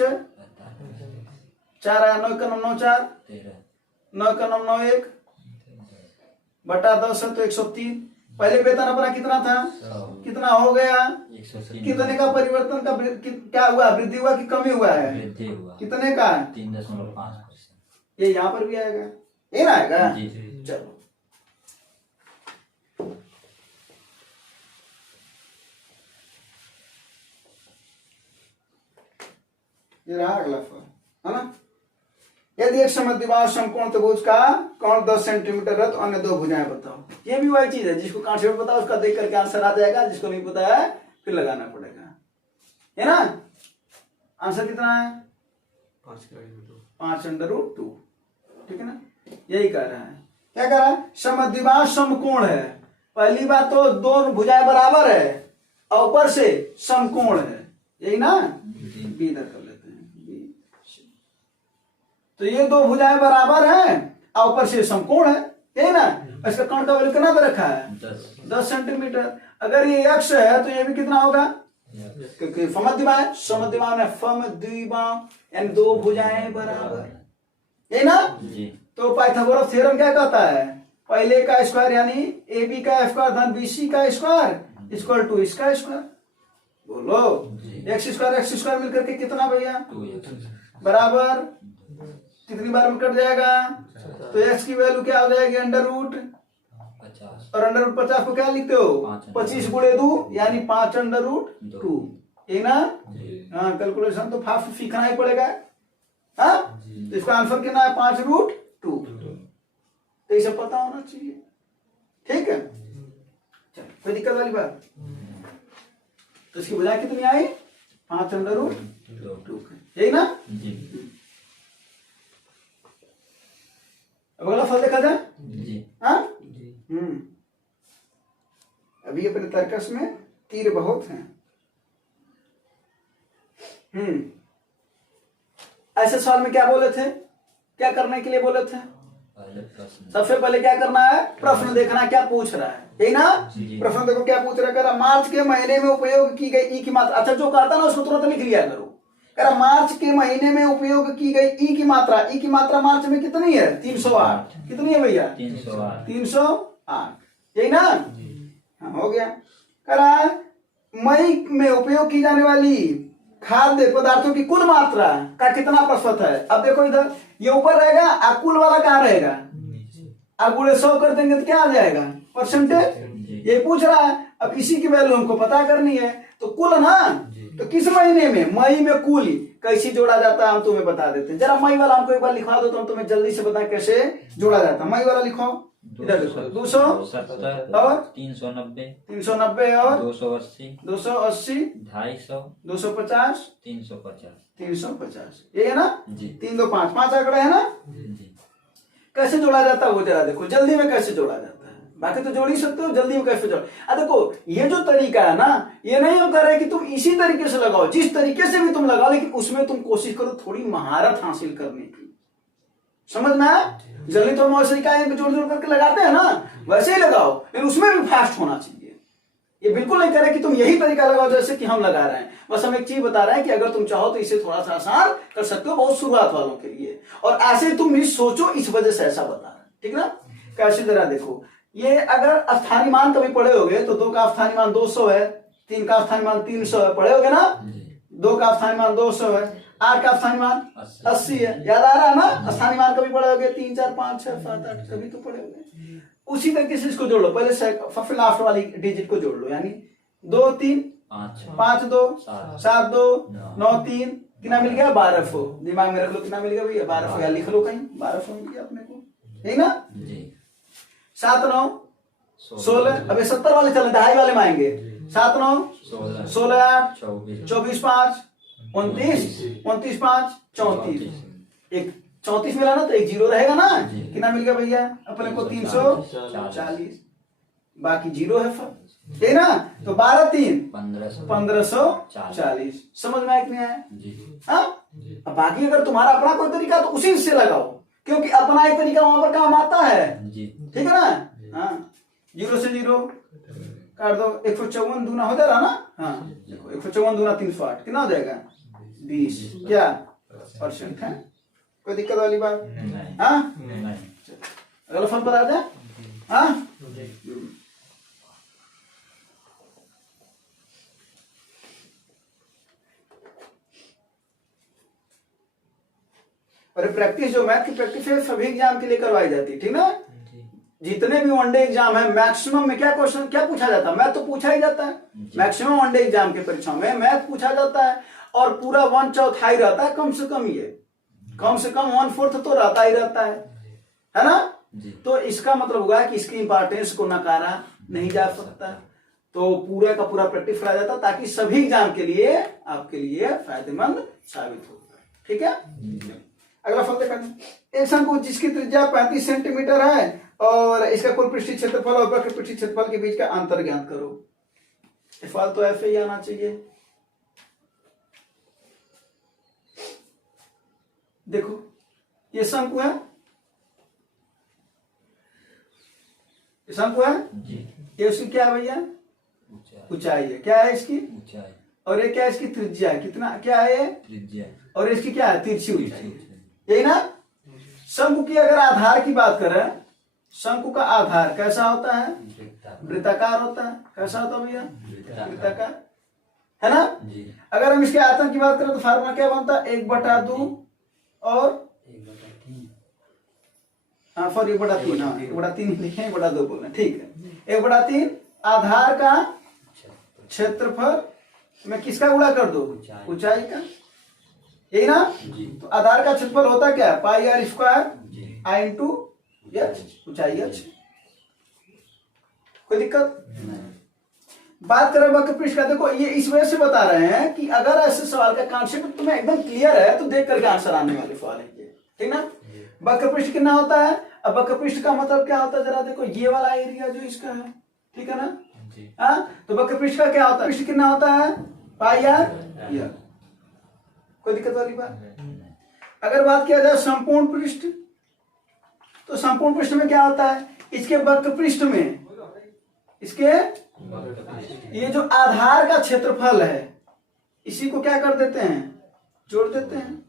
4 आया, 9 × 9 9 4, 9 × 9 9 1 बटा 10 है तो 103। पहले वेतन अपना कितना था, कितना हो गया, कितने का परिवर्तन का क्या हुआ, वृद्धि हुआ कि कमी हुआ है, कितने का 3.5%। ये यहाँ पर भी आएगा, ये ना आएगा। चलो ये रहा अगला फल, है ना। यदि एक समद्विबाहु समकोण त्रिभुज का कोण 10 सेंटीमीटर है तो अन्य 2 भुजाएं बताओ। ये भी वही चीज है, जिसको कॉन्सेप्ट पता है उसका देख करके आंसर आ जाएगा, जिसको नहीं पता है फिर लगाना पड़ेगा, है ना। आंसर कितना है 5/2, ठीक है ना। यही कह रहा है, क्या कह रहा है, समद्विबाहु समकोण है। पहली बात तो 2 भुजाएं बराबर है और ऊपर से समकोण है, यही ना। बी इधर कर लेते हैं, तो ये 2 भुजाएं बराबर हैं और ऊपर से समकोण है, यही ना। इसका कोण का वैल्यू कितना रखा है 10 सेंटीमीटर। अगर ये x है तो ये भी कितना होगा, क्योंकि समद्विबाहु है, समद्विबाहु में समद्विबाहु यानी 2 भुजाएं बराबर, यही ना। तो पाइथागोरस थ्योरम क्या कहता है, पहले का स्क्वायर यानी AB का स्क्वायर धन BC का स्क्वायर इक्वल टू इसका स्क्वायर। बोलो x² मिलकर के कितना भैया, बराबर कितनी बार में कट जाएगा, तो x की वैल्यू क्या हो जाएगी √50, और √50 को क्या लिखते हो 25 × 2 यानी 5/2। ये ना, जी हाँ कैलकुलेशन तो फास्ट सीखना ही पड़ेगा। हाँ, तो इसका आंसर कितना है 5√2, तो ये सब पता होना चाहिए। ठीक है, चल कोई दिक्कत वाली बात? तो इसकी बजाय कितनी आई 5√2, यही ना। जी अब अगला फल देखा जाए। जी हाँ, अभी अपने तर्कस में तीर बहुत हैं। ऐसे सवाल में क्या बोले थे, क्या करने के लिए बोले थे? पहले प्रश्न। सबसे पहले क्या करना है, प्रश्न देखना क्या पूछ रहा है, यही ना। जी। प्रश्न देखो क्या पूछ रहा है, कह रहा मार्च के महीने में उपयोग की गई ई की मात्रा। अच्छा, जो कहता ना उसको तुरंत लिख लिया करो। कह रहा मार्च के महीने में उपयोग की गई ई की मात्रा। ई की मात्रा मार्च में कितनी है 308। कितनी है भैया 308। 308, यही ना। हाँ, हो गया। कह रहा मई में उपयोग की जाने वाली खाद्य पदार्थों की कुल मात्रा का कितना प्रतिशत है। अब देखो इधर ये ऊपर रहेगा और कुल वाला कहाँ रहेगा, अब गुणे 100 कर देंगे तो क्या आ जाएगा परसेंटेज, ये पूछ रहा है। अब इसी की वैल्यू हमको पता करनी है, तो कुल ना, तो किस महीने में, मई में कुल कैसे जोड़ा जाता है हम तुम्हें बता देते हैं। जरा मई वाला हमको एक बार लिखवा दो तो हम तुम्हें जल्दी से बताएं कैसे जोड़ा जाता है। मई वाला लिखो, इधर देखो 270 और 390 390 और 280 280 250 250 350 350, ये है ना। जी 3 2 5 5 आंकड़े है ना। जी कैसे जोड़ा जाता है वो जरा देखो, जल्दी में कैसे जोड़ा जाता है। बाकी तो जोड़ ही सकते हो, जल्दी में कैसे जोड़। देखो ये जो तरीका है ना, ये नहीं हम कह रहे कि तुम इसी तरीके से लगाओ, जिस तरीके से भी तुम लगाओ, लेकिन उसमें तुम कोशिश करो थोड़ी महारत हासिल करने की। समझ में आया? जल्दी तो हम वैसे क्या जोड़ जोड़ करके लगाते हैं ना, वैसे ही लगाओ, लेकिन उसमें भी फास्ट होना चाहिए। ये बिल्कुल नहीं कह रहे कि तुम यही तरीका लगाओ जैसे कि हम लगा रहे हैं। बस हम एक चीज बता रहे हैं कि अगर तुम चाहो तो इसे थोड़ा सा आसान कर सकते हो, बहुत शुरुआत वालों के लिए। और ऐसे तुम भी सोचो, इस वजह से ऐसा बता रहे हैं, ठीक ना। कैसे जरा देखो, ये अगर स्थानीय मान कभी पढ़े होगे तो 2 का स्थानीय मान 200 है, 3 का स्थानीय मान 300 है, पढ़े होगे ना। 2 का स्थानीय मान 200 है, 8 का स्थानीय मान 80 है, याद आ रहा है ना। स्थानीय मान कभी पढ़े होगे 3 4 5 6 7 8 कभी तो पढ़े होगे। उसी तरीके से इसको जोड़ लो, पहले सबसे लास्ट वाली डिजिट को जोड़ लो, यानी 2 3 5 2 7 2 9 3 कितना मिल गया 1200। दिमाग में रख लो कितना मिल गया भैया 1200, या लिख लो कहीं 1200 मिल गया अपने को, ठीक ना। 7 9 16, अब 70 वाले चले, दहाई वाले में आएंगे। 7 9 16 8 24 5 29 29 5 34, एक 34 मिला ना तो एक जीरो रहेगा ना। कितना मिल गया भैया अपने को 340, बाकी जीरो है ठीक ना। तो 12 3 1540। समझ में आया कि नहीं आया? हाँ, अब बाकी अगर तुम्हारा अपना कोई तरीका तो उसी से लगाओ, क्योंकि अपना एक तरीका वहां पर काम आता है, ठीक है ना। हाँ, 0 से 0 काट दो, 154 दूना हो जाएगा ना। हाँ देखो 154 दूना 308 कितना हो जाएगा 20 क्या परसेंट है। कोई दिक्कत वाली बात? हाँ, अगला फल पर आ जाए। हाँ, और प्रैक्टिस जो मैथ की प्रैक्टिस है सभी एग्जाम के लिए करवाई जाती है, ठीक ना। जितने भी वनडे एग्जाम है मैक्सिमम में क्या क्वेश्चन क्या पूछा जाता है, मैथ तो पूछा ही जाता है। मैक्सिमम वनडे एग्जाम के परीक्षाओं में मैथ पूछा जाता है, और पूरा 1/4 रहता है कम से कम, ये कम से कम 1/4 तो रहता ही रहता है ना। तो इसका मतलब हुआ कि इसकी इंपॉर्टेंस को नकारा नहीं जा सकता। तो पूरा का पूरा प्रैक्टिस कराया जाता ताकि सभी एग्जाम के लिए आपके लिए फायदेमंद साबित हो। ठीक है, अगला फल देखा। एक शंकु जिसकी त्रिज्या 35 सेंटीमीटर है और इसका कुल पृष्ठीय क्षेत्रफल और वक्र पृष्ठीय क्षेत्रफल के बीच का अंतर ज्ञात करो। फल तो ऐसे ही आना चाहिए। देखो ये शंकु है, ये शंकु है, ये उसकी क्या है भैया ऊंचाई है। क्या है इसकी ऊंचाई, और ये क्या है इसकी त्रिज्या है। कितना क्या है ये त्रिज्या, और इसकी क्या है तिरछी ऊंचाई, यही ना। शंकु की अगर आधार की बात करें, शंकु का आधार कैसा होता है वृत्ताकार होता है। कैसा होता है भैया वृत्ताकार, है ना। अगर हम इसके आयतन की बात करें तो फार्मूला क्या बनता है 1/2 और 1/3। हाँ 1/3 लिखे 1/2 बोलना, ठीक है। 1/3 आधार का क्षेत्रफल मैं किसका गुणा कर दो? ऊंचाई। ऊंचाई का, यही ना? जी तो आधार का क्षेत्रफल होता क्या? Pi r square G I into H, ऊंचाई एच। कोई दिक्कत? बात करें वक्र पृष्ठ का, देखो ये इस वजह से बता रहे हैं कि अगर ऐसे सवाल का कॉन्सेप्ट तुम्हें एकदम क्लियर है तो देख करके आंसर आने वाले सवाल है ये, ठीक ना? वक्र पृष्ठ कितना होता है? अब वक्र पृष्ठ का मतलब क्या होता है जरा देखो, ये वाला एरिया जो इसका है, ठीक है ना? जी हाँ, तो वक्र पृष्ठ का क्या होता है? पृष्ठ कितना होता है? पाई आर। कोई दिक्कत वाली बात? अगर बात किया जाए संपूर्ण पृष्ठ, तो संपूर्ण पृष्ठ में क्या होता है? इसके वक्र पृष्ठ में इसके ये जो आधार का क्षेत्रफल है इसी को क्या कर देते हैं? जोड़ देते हैं,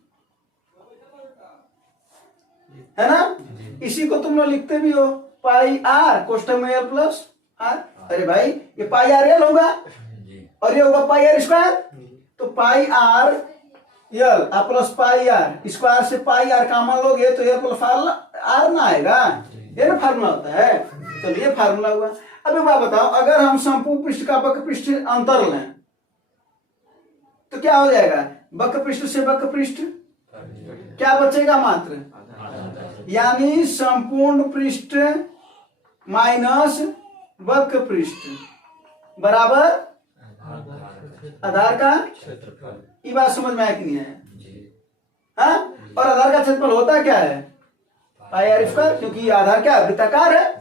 है ना? इसी को तुम लोग लिखते भी हो पाई आर कोष्ठक में एल प्लस आर। अरे भाई ये पाई आर एल होगा जी और ये होगा पाई आर स्क्वायर, तो pi r l plus pi r square से पाई आर कॉमन लोगे तो एल प्लस आर ना आएगा, ये ना फार्मूला होता है। चलिए ये फार्मूला हुआ। अब एक बात बताओ, अगर हम संपूर्ण पृष्ठ का वक्र पृष्ठ अंतर लें तो क्या हो जाएगा? वक्र पृष्ठ से वक्र पृष्ठ क्या बचेगा? मात्र, यानी संपूर्ण पृष्ठ माइनस वक्र पृष्ठ बराबर आधार का। ये बात समझ में आया कि नहीं आया? हाँ? और आधार का क्षेत्रफल होता क्या है? पाई आर स्क्वायर, क्योंकि ये आधार क्या है? वृत्ताकार है।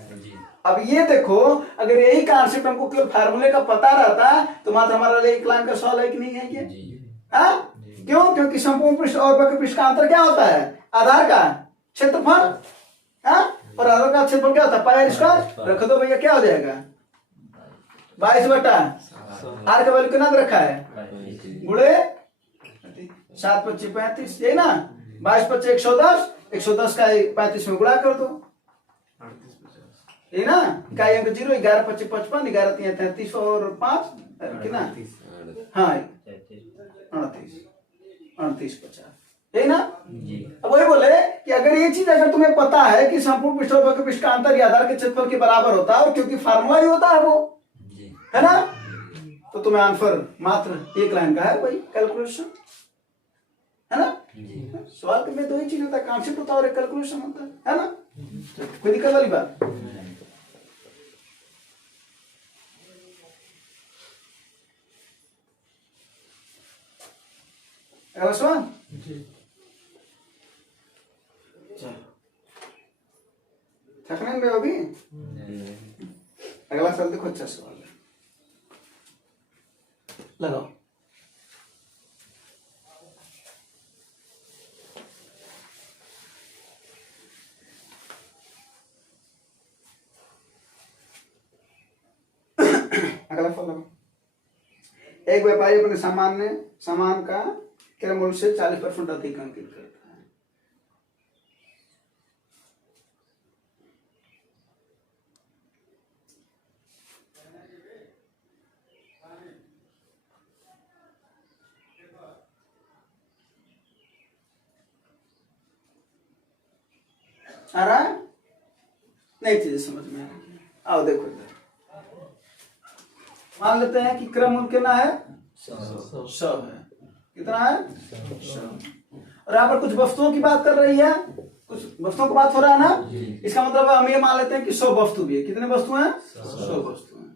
अब ये देखो, अगर यही कॉन्सेप्ट हमको केवल फार्मूले का पता रहता तो मात्र हमारा लिए एक लाइन का सवाल है कि नहीं है ये? हाँ? क्यों? क्योंकि संपूर्ण पृष्ठ और वक्र पृष्ठ का अंतर क्या होता है? आधार का क्षेत्रफल। हाँ? और आधार का क्षेत्रफल क्या होता है? पाई आर स्क्वायर। रख दो भैया, क्या हो जाएगा? 22 बटा आर का वैल्यू कितना रखा है? गुणे 7 25 35, यही ना? 22 25 110, 110 का 35 में गुणा कर दो, ये ना? इकाई अंक 0, 11 25 55, 11 3 33 और 5 कितना? हाँ 38 50, यही ना? अब वही बोले कि अगर ये चीज अगर तुम्हें पता है कि संपूर्ण पृष्ठ और वक्र पृष्ठ का अंतर आधार के क्षेत्रफल के बराबर होता है, और क्योंकि फार्मूला ही होता है वो, है ना? तो तुम्हें आंसर मात्र एक लाइन का है भाई, कैलकुलेशन, है ना? सवाल में दो ही चीज होता है, कॉन्सेप्ट होता है और एक कैलकुलेशन होता है ना? कोई दिक्कत वाली बात? अगला सवाल। थकने में अभी अगला सवाल देखो, अच्छा सवाल है, लगाओ। अगला सवाल लगाओ। एक व्यापारी अपने सामान का क्रय मूल्य से 40% अधिक अंकित करता है। आ रहा है? नहीं चीजें समझ में आ रही है? आओ देखो इधर, मान लेते हैं कि क्रय मूल्य कितना है? 100 है। कितना है? 100। और यहाँ पर कुछ वस्तुओं की बात कर रही है, कुछ वस्तुओं की बात हो रहा है ना? इसका मतलब हम ये मान लेते हैं कि 100 वस्तु भी है। कितने वस्तु हैं? 100 वस्तु हैं।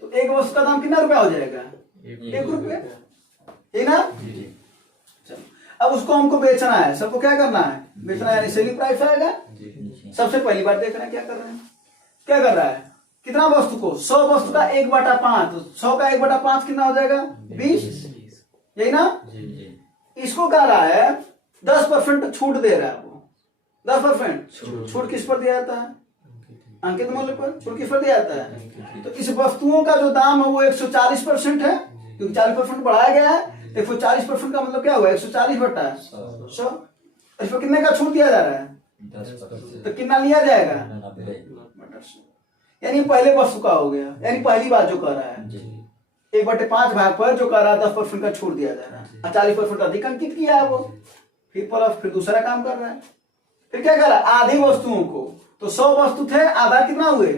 तो एक वस्तु का दाम कितना रुपया हो जाएगा? 1 रुपया, ठीक ना? चलो, अब उसको हमको बेचना है, सबको क्या करना है? बेचना है, यानी सेलिंग प्राइस आएगा। सबसे पहली बार देख रहे हैं क्या कर रहे हैं, क्या कर रहा है? कितना वस्तु को? 100 वस्तु का 1/5, तो 100 का 1/5 कितना हो जाएगा? 20, यही ना? इसको कह रहा है 10% छूट दे रहा है वो। 10% छूट किस पर दिया जाता है? अंकित मूल्य पर। छूट किस पर दिया जाता है? तो इस वस्तुओं का जो दाम है वो 140% है, क्योंकि 40% बढ़ाया गया है। 140% का मतलब क्या हुआ? 140 बटा 100। इस पर कितने का छूट दिया जा रहा है? 10%। तो कितना लिया जाएगा? 90। यानी पहले वस्तु का हो गया, यानी पहली बात जो कर रहा है 1/5 भाग पर जो कर रहा है 10% का छूट दिया जा रहा है, 40% अधिक अंकित किया है वो। फिर दूसरा काम कर रहा है, फिर क्या कर रहा है? आधी वस्तुओं को, तो 100 वस्तु थे, आधा कितना हुए?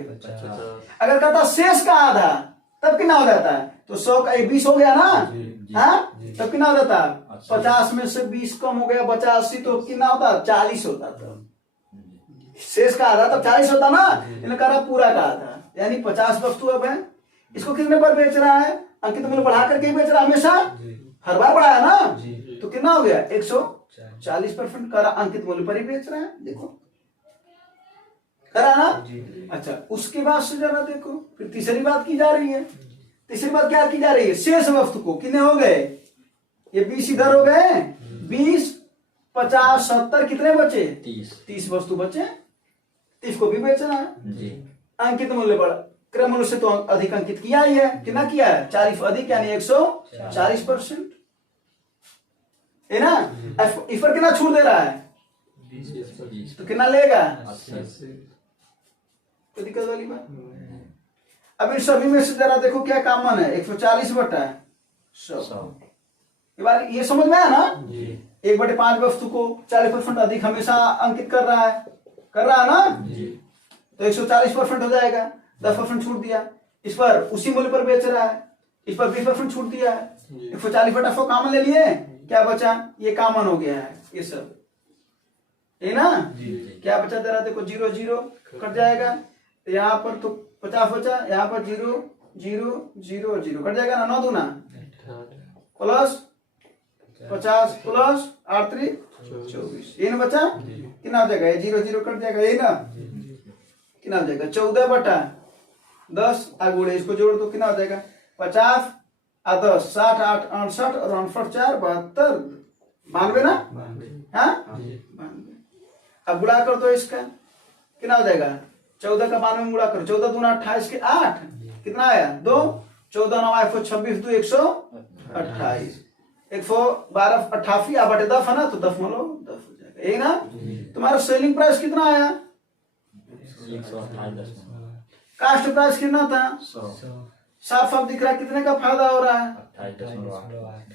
अगर कहता शेष का आधा, तब कितना हो जाता है? तो 100 का 20 हो गया ना, जी। हाँ जी। तब कितना होता था? 80। 50 में से 20 कम हो गया, बचा 80, तो कितना होता? 40 होता था। शेष का आधा तब 40 होता ना, इनका रहा पूरा का आधा, यानी 50 वस्तु अब है। इसको कितने पर बेच रहा है? अंकित मूल्य बढ़ा करके ही बेच रहा है हमेशा, हर बार बढ़ाया ना, तो कितना हो गया? 140% करा, अंकित मूल्य पर ही बेच रहा है। देखो करा ना। अच्छा, उसके बाद से जरा देखो, फिर तीसरी बात की जा रही है। तीसरी बात क्या की जा रही है? शेष वस्तु को कितने हो गए? ये 20 इधर हो गए, 20 50 70 कितने बचे? 30 वस्तु बचे, 30 को भी बेचना है। जी। अंकित मूल्य बढ़ा, क्रम मूल्य से तो अधिक अंकित किया ही है। कितना किया है? 40 अधिक, यानी 140%, है ना। इस पर कितना छूट दे रहा है? 20। तो कितना लेगा? 80। कोई दिक्कत वाली बात? अब इन सभी में से जरा देखो क्या कॉमन है? 140 बटा 100। ये समझ में आया ना? 1/5 वस्तु को 40% अधिक हमेशा अंकित कर रहा है, ना, तो 140% हो जाएगा। 10% छूट दिया, इस पर उसी मूल्य पर बेच रहा है, इस पर 20% छूट दिया है। 140 बटा 100 कॉमन ले लिए, क्या बचा? ये कॉमन हो गया है, ये सब है ना। क्या बचा जरा देखो? 0 0 कट जाएगा, यहाँ पर तो 50 बचा, यहाँ पर 0 0 0 0 कट जाएगा ना। 9 दूना प्लस 50 प्लस 8 3 24, ये ना बचा। कितना हो जाएगा? ये 0 0 कट जाएगा, ये ना कितना हो जाएगा? 14 बटा 10 आगुड़े, इसको जोड़ दो, कितना हो जाएगा? 50 और 10 60 8 68 और 68 4 72 92 ना, हाँ 92। अब गुणा कर दो इसका, कितना हो जाएगा? 14 का 92 में गुणा करो, 14 दूना 28 के 8, कितना आया? 2 14 9 126 2 128, 112 88 या बटे 10 है ना, तो 10 मान लो 10 हो जाएगा, यही ना। तुम्हारा सेलिंग प्राइस कितना आया? 128। कास्ट प्राइस कितना था? 100। साफ साफ दिख रहा है कितने का फायदा हो रहा है? 28.8।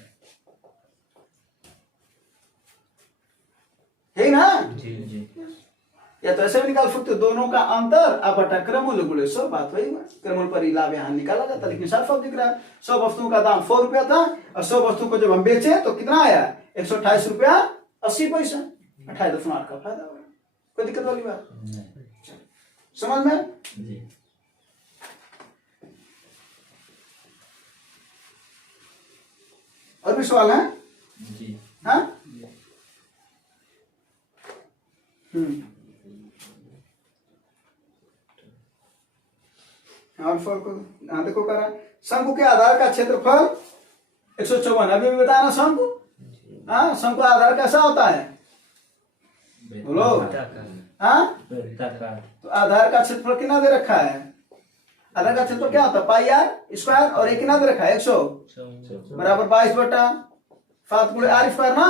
है ना। जी। या तो ऐसे भी निकाल सकते हो, दोनों का अंतर अब बटा क्रम मूल्य गुणे 100, बात वही है। क्रम मूल्य पर ही लाभ यहाँ निकाला जाता है, लेकिन साफ साफ दिख रहा है 100 वस्तुओं का दाम 100 रुपया था, और 100 वस्तु को जब हम बेचे तो कितना आया? 128 रुपया 80 पैसा, 28.8 का फायदा हुआ। कोई दिक्कत वाली बात समझ में? जी। और भी सवाल है? जी। हाँ, और फल को हाँ देखो करा, शंकु के आधार का क्षेत्रफल 154, अभी भी बताना शंकु। हाँ, शंकु आधार कैसा होता है? बोलो। हाँ, तो आधार का क्षेत्रफल कितना दे रखा है? आधार का क्षेत्रफल क्या होता है? पाई आर स्क्वायर, और एक कितना दे रखा है? 100 बराबर 22 बटा 7 गुणे आर स्क्वायर ना।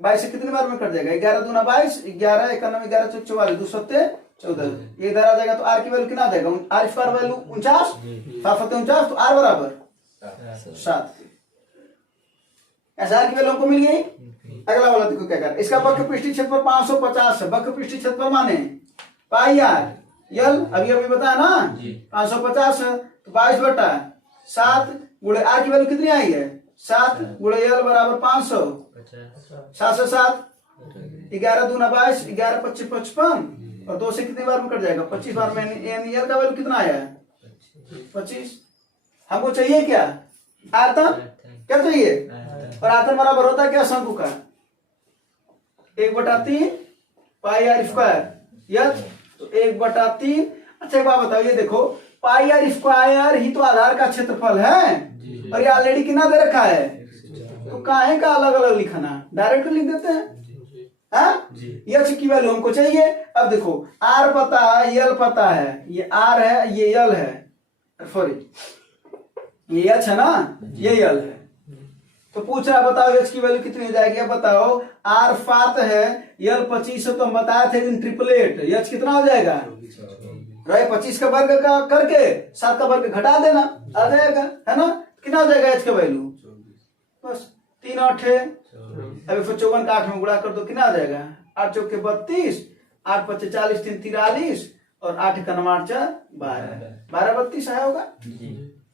22 से कितनी बार में कट जाएगा? 11 दूना 22, 11 91 11 चौक 44 2 7 14, ये इधर आ जाएगा, तो आर की वैल्यू कितना देगा? आर स्क्वायर वैल्यू 49, 7 7 49, तो आर बराबर 7। ऐसा आर की वैल्यू हमको मिल गई। अगला वाला देखो क्या कर, इसका वक्र पृष्ठीय क्षेत्रफल 550 है। वक्र पृष्ठीय क्षेत्रफल माने पाई आर यल, अभी बताया ना 550 है, तो 22 बटा 7 गुणे आर की वैल्यू कितनी आई है? 7 गुणे यल बराबर 500, 7 से 7 11 दूना 22, 11 25 55, और 2 से कितनी बार में कट जाएगा? 25 बार में। यल का वैल्यू कितना आया है? 25। हमको चाहिए क्या? आयतन क्या चाहिए? और आयतन बराबर होता है क्या शंकु का? 1/3 पाई आर स्क्वायर यल, तो 1/3। अच्छा एक बात बताओ, ये देखो पाई आर स्क्वायर ही तो आधार का क्षेत्रफल है, और ये ऑलरेडी कितना दे रखा है, तो काहे का अलग अलग लिखना, डायरेक्ट लिख देते हैं। यच की वैल्यू हमको चाहिए। अब देखो आर पता है, यल पता है, ये आर है, ये यल है, सॉरी ये यच है ना, ये यल है। तो पूछ रहा बताओ यच की वैल्यू कितनी हो जाएगी? अब बताओ, आर 7 है, यल 25 है, तो हम बताए थे इन ट्रिपलेट, यच कितना हो जाएगा? 25 का वर्ग का करके 7 का वर्ग घटा देना, आ जाएगा, है ना। कितना हो जाएगा एच का वैल्यू? बस 3 8 है, अब 154 का 8 में गुणा कर दो, कितना आ जाएगा? 8 चौक के 32, 8 25 40 3 43, और 8 का 9 8 4 12, 12 32 आया होगा।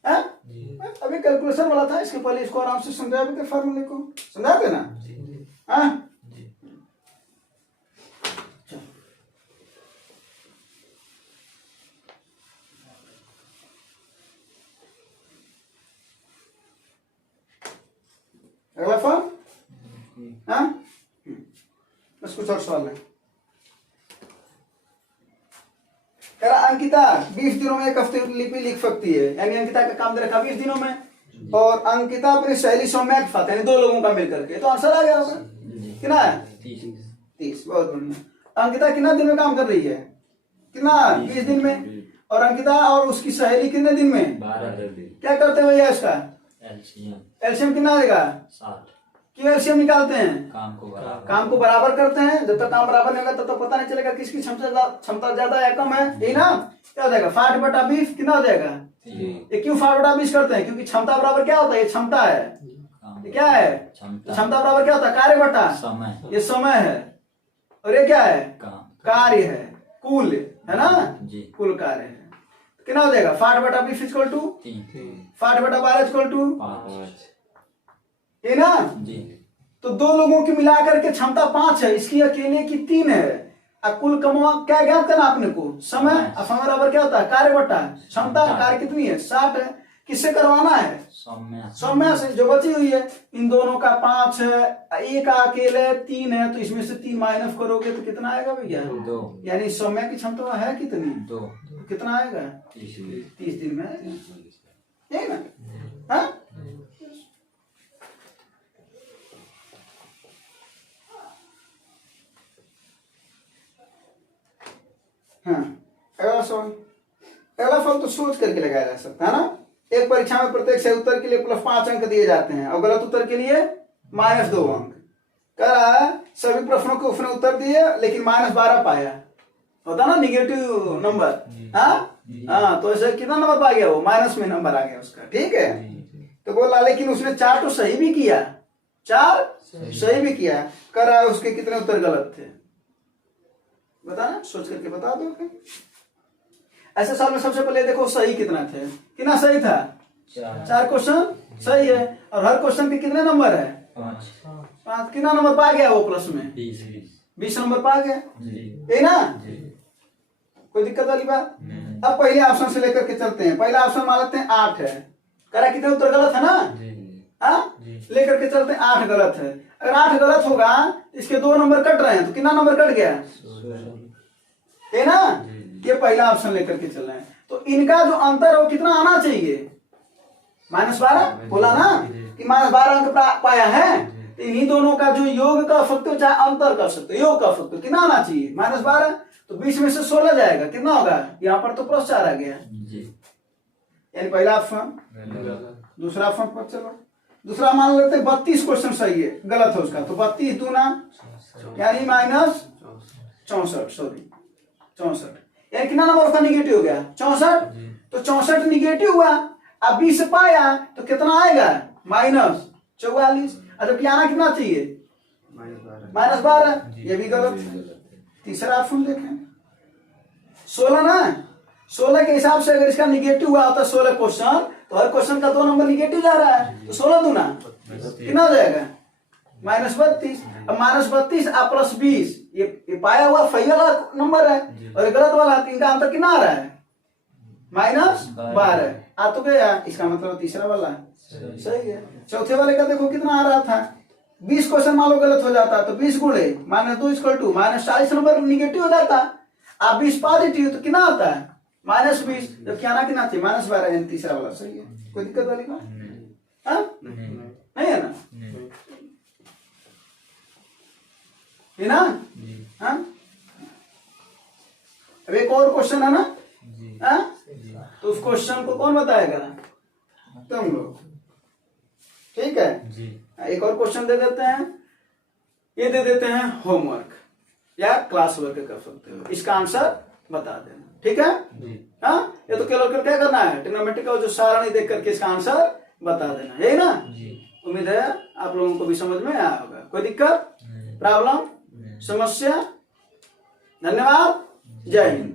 हाँ? जी अभी कैलकुलेशन वाला था, इसके पहले इसको आराम से समझा भी थे, फार्मूले को समझाते ना। जी हाँ जी चलो। अगला फॉर्म। हाँ बस कुछ और सवाल है। कह रहा अंकिता 20 दिनों में एक हफ्ते लिपि लिख सकती है, यानी अंकिता का काम दे रखा 20 दिनों में, और अंकिता अपनी सहेली सौम्या के साथ, यानी 2 लोगों का मिलकर के, तो आंसर आ गया होगा। कितना है? 30। बहुत बढ़िया। अंकिता कितना दिन में काम कर रही है? कितना? 20 दिन में। और अंकिता और उसकी सहेली कितने दिन में? 12 दिन। क्या करते भैया इसका एलसीएम एलसीएम कितना आएगा? 60। क्यों एलसीएम निकालते हैं? काम को बराबर करते हैं। जब तक काम बराबर नहीं होगा तब तक पता नहीं चलेगा किसकी क्षमता ज्यादा या कम है, यही ना। क्या हो जाएगा? 60/20 कितना हो जाएगा? ये क्यों 60/20 करते हैं? क्योंकि क्षमता बराबर क्या होता है? ये क्षमता है, ये क्या है? क्षमता बराबर क्या होता है? कार्य बटा समय। ये समय है, और ये क्या है? कार्य है, कुल है ना जी। कुल कार्य है। कितना हो जाएगा? 60/20 इक्वल टू 60/12 इक्वल टू 5। ये ना। जी तो 2 लोगों की मिलाकर के क्षमता 5 है, इसकी अकेले की 3 है। अब कुल कमा क्या ज्ञात करना आपने को? समय। और समय बराबर क्या होता है? कार्य बटा क्षमता। कार्य कितनी है? 60 है। किससे करवाना है? सौम्या से, जो बची हुई है। इन दोनों का 5 है, एक अकेले 3 है, तो इसमें से 3 माइनस करोगे तो कितना आएगा भैया? 2। यानी सौम्या की क्षमता है कितनी? 2। तो कितना आएगा? 30 दिन में आएगा, यही ना। हाँ हाँ अगला सवाल। अगला फल तो सोच करके लगाया जा सकता है ना। एक परीक्षा में प्रत्येक सही उत्तर के लिए कुल 5 अंक दिए जाते हैं, और गलत उत्तर के लिए -2 अंक। कह रहा है सभी प्रश्नों के उसने उत्तर दिए लेकिन -12 पाया, होता ना निगेटिव नंबर। हाँ तो ऐसे कितना नंबर पा गया? वो माइनस में नंबर आ गया उसका, ठीक है। तो बोला लेकिन उसने 4 तो सही भी किया, 4 सही भी किया। कह रहा है उसके कितने उत्तर गलत थे? बताना, सोच करके बता दो। ऐसे साल में सबसे पहले देखो सही कितना थे, कितना सही था? 4 क्वेश्चन सही है, और हर क्वेश्चन के कितने नंबर है? 5। कितना नंबर पा गया वो प्लस में? 20 नंबर पा गया, ये ना। कोई दिक्कत वाली बात? अब पहले ऑप्शन से लेकर के चलते हैं। पहला ऑप्शन मान लेते हैं 8 है, करा कितने उत्तर गलत है ना। हाँ लेकर के चलते हैं 8 गलत है। अगर 8 गलत होगा, इसके 2 नंबर कट रहे हैं, तो कितना नंबर कट गया? है ना। ये पहला ऑप्शन लेकर के चल रहे हैं, तो इनका जो अंतर है वो कितना आना चाहिए? -12 बोला ना कि -12 अंक पाया है, तो इन्हीं दोनों का जो योग का सकते हो चाहे अंतर कर सकते हो, योग का सकते हो, कितना आना चाहिए? -12। तो 20 में से 16 जाएगा, कितना होगा? यहाँ पर तो +4 आ गया, यानी पहला ऑप्शन। दूसरा ऑप्शन पर चलो। दूसरा मान लेते हैं 32 क्वेश्चन सही है, गलत है उसका, तो 32 दूना यानी -64, सॉरी 64, यानी कितना नंबर उसका निगेटिव हो गया? 64। तो 64 निगेटिव हुआ, अब 20 पाया तो कितना आएगा? -44। जबकि आना कितना चाहिए? -12। ये भी गलत। तीसरा ऑप्शन देखें, 16 ना। 16 के हिसाब से अगर इसका निगेटिव हुआ होता 16 क्वेश्चन, तो हर क्वेश्चन का 2 नंबर निगेटिव जा रहा है, तो 16 दूना कितना हो जाएगा? -32। अब -32 और +20, ये पाया हुआ सही वाला नंबर है, और गलत वाला, इनका अंतर कितना आ रहा है? -12 आ तो गया। इसका मतलब तीसरा वाला सही है। चौथे वाले का देखो कितना आ रहा था? 20 क्वेश्चन मान लो गलत हो जाता तो 20 गुणे -2 = -40 नंबर निगेटिव हो जाता। आप 20 पॉजिटिव तो कितना आता है? -20। जब क्या ना कितना चाहिए? -12, यानी तीसरा वाला सही है। कोई दिक्कत वाली बात नहीं है ना? है ना। हाँ अब एक और क्वेश्चन है ना। हाँ तो उस क्वेश्चन को कौन बताएगा? तुम लोग, ठीक है। एक और क्वेश्चन दे देते हैं, ये दे देते हैं होमवर्क या क्लास वर्क कर सकते हो, इसका आंसर बता देना, ठीक है। हाँ ये तो कैलकुलेट क्या करना है? ट्रिग्नोमेट्री का जो सारणी देख करके इसका आंसर बता देना, यही ना। उम्मीद है आप लोगों को भी समझ में आया होगा। कोई दिक्कत, प्रॉब्लम, समस्या? धन्यवाद, जय हिंद।